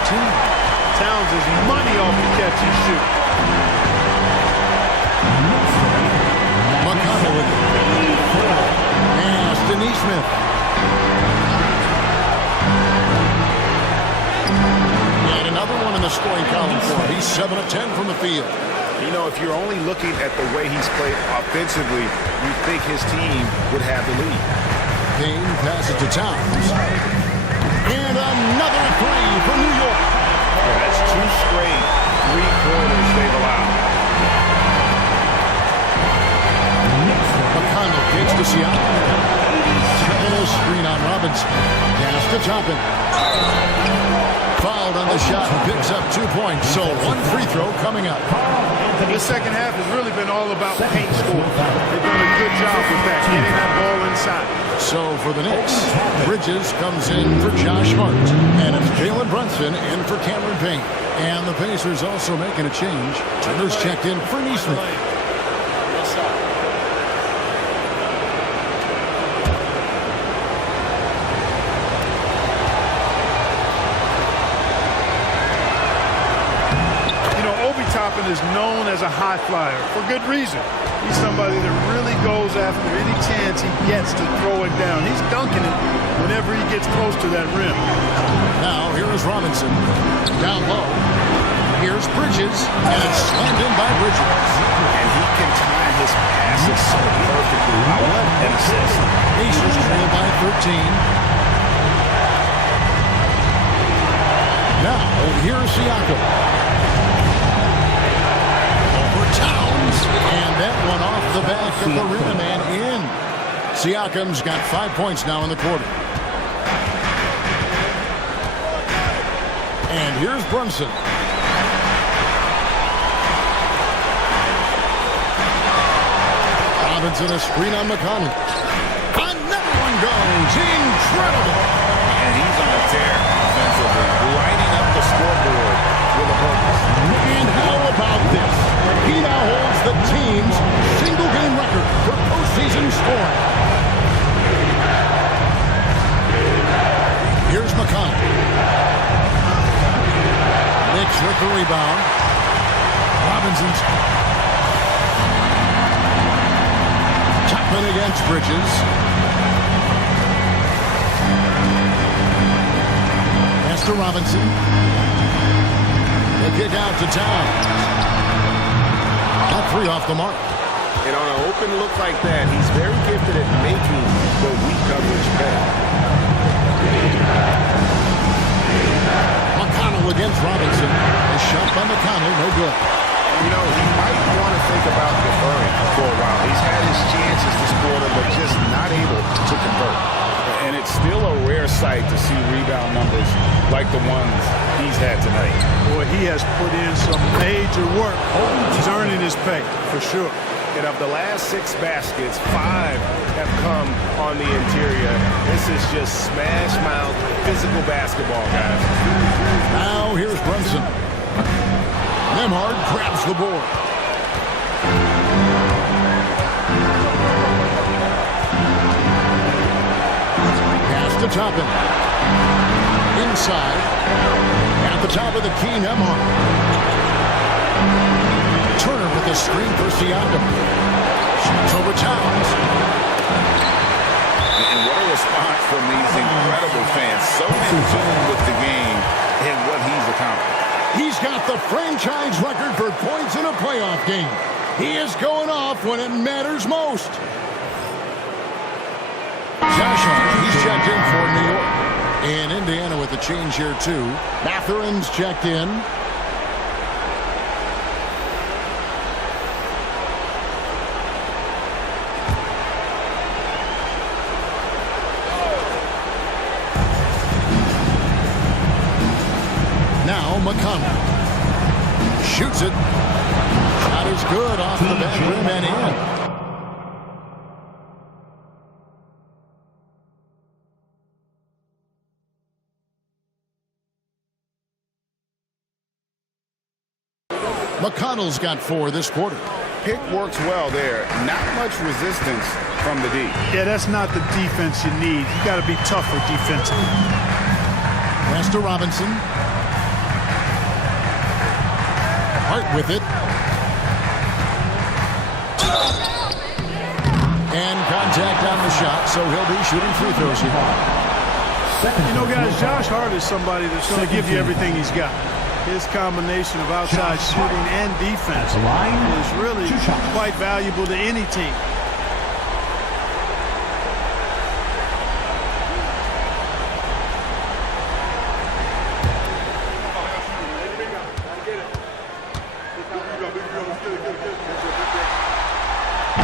Towns is money off the catch and shoot. McConnell with it. Pass to Nesmith. And another one in the scoring column for him. He's 7 of 10 from the field. You know, if you're only looking at the way he's played offensively, you think his team would have the lead. Payne passes to Towns. And another 3 for New York. Yeah, that's 2 straight 3-pointers they've allowed. McConnell kicks to Siakam. And a screen on Robinson. Pass to Toppin. Fouled on the shot and picks up 2 points. So 1 free throw coming up. The second half has really been all about paint score. They've done a good job with that, getting that ball inside. So for the Knicks, Bridges comes in for Josh Hart. And it's Jalen Brunson in for Cameron Payne. And the Pacers also making a change. Turner's checked in for Nesmith. Toppin is known as a high flyer for good reason. He's somebody that really goes after any chance he gets to throw it down. He's dunking it whenever he gets close to that rim. Now here is Robinson. Down low. Here's Bridges, and it's slammed in by Bridges. And he can time his passes so perfectly. I want an assist. Pacers trail by 13. Now here's Siakam. Towns, and that one off the back of the rim and in. Siakam's got 5 points now in the quarter. And here's Brunson. Robinson, a screen on McConnell. Another one goes. Incredible. And he's on a tear offensively. with the rebound. Robinson's Chapman against Bridges. Pass to Robinson. The kick out to Towns. Got 3 off the mark. And on an open look like that, he's very gifted at making the weak coverage pay. McConnell against Robinson. A shot by McConnell, no good. You know, he might want to think about deferring for a while. He's had his chances this quarter, but just not able to convert. And it's still a rare sight to see rebound numbers like the ones he's had tonight. Boy, he has put in some major work. He's earning his pay, for sure. And of the last 6 baskets, 5 have come on the interior. This is just smash mouth physical basketball, guys. Now here's Brunson. Nembhard grabs the board. Pass to Toppin. Inside. At the top of the key, Nembhard. Turner with the screen for Siakam. Shoots over Towns. And what a response from these incredible fans. So in tune with the game and what he's accomplished. He's got the franchise record for points in a playoff game. He is going off when it matters most. Josh Hart, he's checked in for New York. And Indiana with the change here, too. Matherin's checked in. Now McConnell shoots it. Shot is good off the back rim and in. McConnell's got 4 this quarter. Pick works well there. Not much resistance from the D. Yeah, that's not the defense you need. You got to be tougher defensively. Pass to Robinson. Hart with it. And contact on the shot, so he'll be shooting free throws here. You know, guys, Josh Hart is somebody that's going to give you everything he's got. His combination of outside shooting and defense is really quite valuable to any team.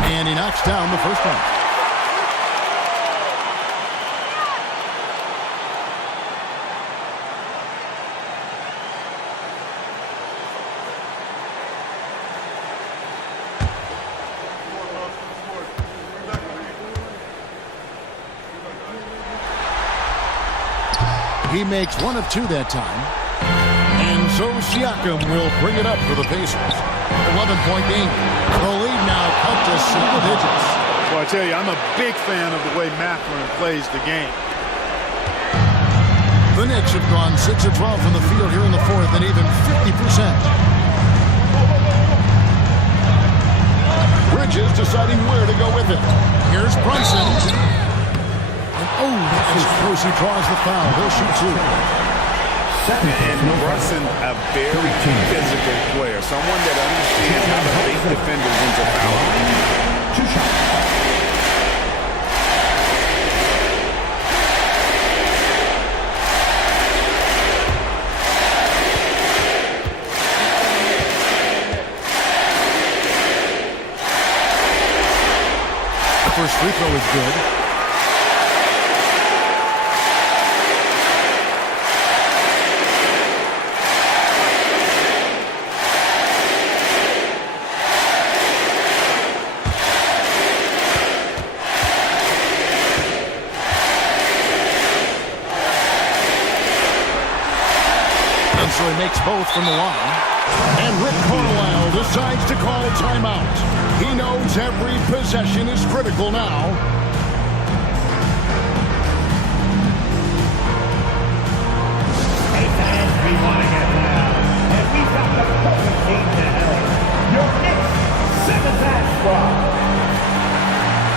And he knocks down the first one. He makes 1 of 2 that time. And so Siakam will bring it up for the Pacers. 11-point game. The lead now cut to single digits. Well, I tell you, I'm a big fan of the way Mathurin plays the game. The Knicks have gone 6 of 12 from the field here in the 4th and even 50%. Bridges deciding where to go with it. Here's Brunson. As Posey draws the foul, he'll shoot 2. And Brunson, a very physical player, someone that understands how to bait defenders into fouling. 2 shots. The first free throw is good. So he makes both from the line. And Rick Carlisle decides to call timeout. He knows every possession is critical now. Hey fans, we want to get loud. from.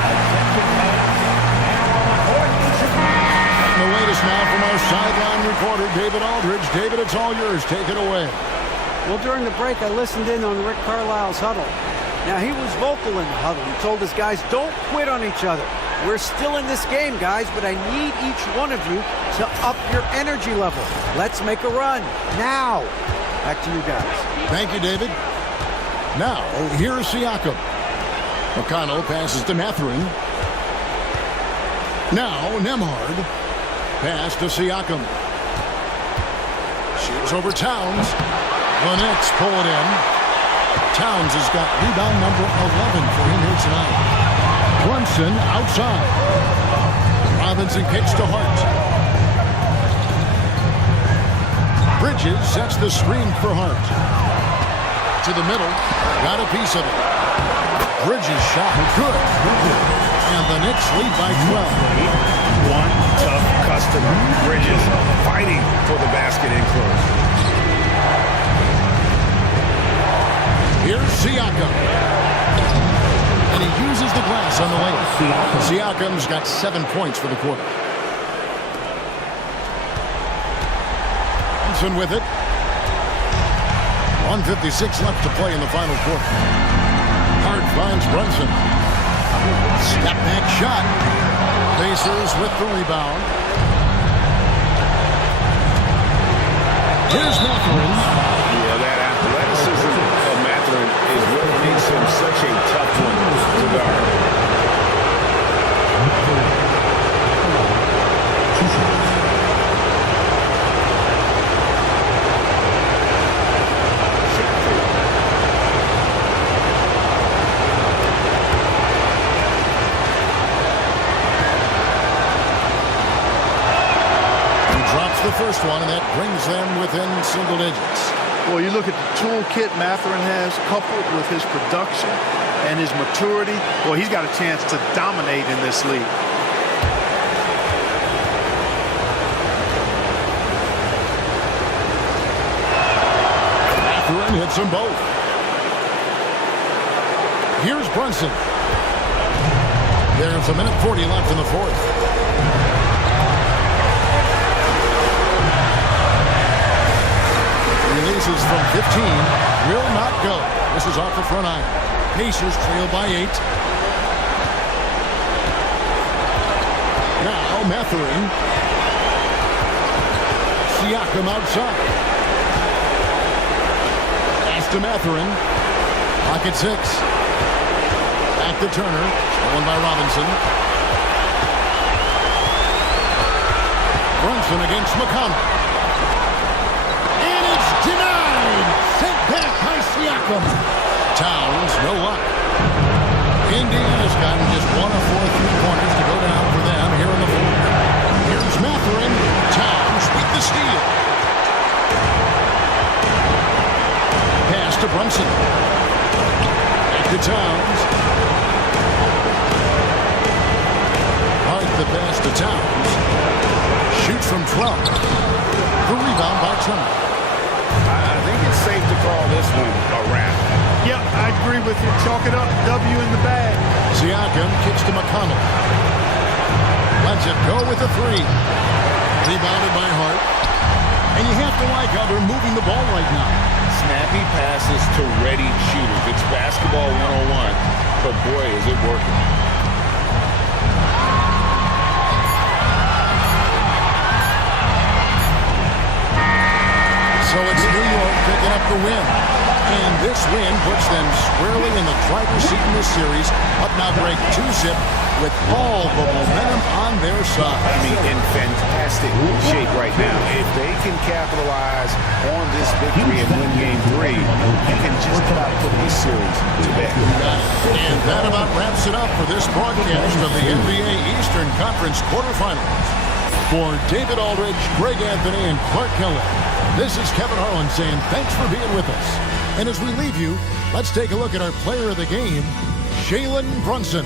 Attention fans, now on the court, And the latest now from our sideline reporter, David Aldridge. David, it's all yours. Take it away. Well, during the break, I listened in on Rick Carlisle's huddle. Now, he was vocal in the huddle. He told his guys, don't quit on each other. We're still in this game, guys, but I need each one of you to up your energy level. Let's make a run. Now. Back to you guys. Thank you, David. Now, here's Siakam. McConnell passes to Mathurin. Now, Nembhard. Pass to Siakam. Shoots over Towns. The Knicks pull it in. Towns has got rebound number 11 for him here tonight. Brunson outside. Robinson kicks to Hart. Bridges sets the screen for Hart. To the middle. Got a piece of it. Bridges shot. Good. And the Knicks lead by 12. One tough customer. Bridges fighting for the basket in close. Here's Siakam. And he uses the glass on the layup. Siakam's got 7 points for the quarter. Brunson with it. 1:56 left to play in the final quarter. Hart finds Brunson. Step back shot. Pacers with the rebound. Here's Mathurin. Yeah, that athleticism of Mathurin is what makes him such a tough one to guard. The first one, and that brings them within single digits. Well, you look at the toolkit Mathurin has, coupled with his production and his maturity. Well, he's got a chance to dominate in this league. Mathurin hits them both. Here's Brunson. There's 1:40 left in the fourth. Releases from 15, will not go. This is off the front iron. Pacers trail by 8. Now Mathurin. Siakam outside. Pass to Mathurin. Pocket 6. Back to Turner. Stolen by Robinson. Brunson against McConnell. Denied! Sent back by Siakam. Towns, no luck. Indiana's gotten just 1 of 4 3-pointers to go down for them here in the fourth. Here's Mathurin. Towns with the steal. Pass to Brunson. Back to Towns. Hart the pass to Towns. Shoots from 12. The rebound by Turner. I think it's safe to call this one a wrap. Yep, I agree with you. Chalk it up. W in the bag. Siakam kicks to McConnell. Lets it go with a 3. Rebounded by Hart. And you have to like how they're moving the ball right now. Snappy passes to ready shooters. It's basketball 101, but boy, is it working. So it's New York picking up the win. And this win puts them squarely in the driver's seat in this series. Up now break 2-zip with all the momentum on their side. I mean, in fantastic shape right now. If they can capitalize on this victory and win game 3, you can just about put this series to bed. And that about wraps it up for this broadcast of the NBA Eastern Conference quarterfinals. For David Aldridge, Greg Anthony, and Clark Keller, this is Kevin Harlan saying thanks for being with us. And as we leave you, let's take a look at our player of the game, Jalen Brunson.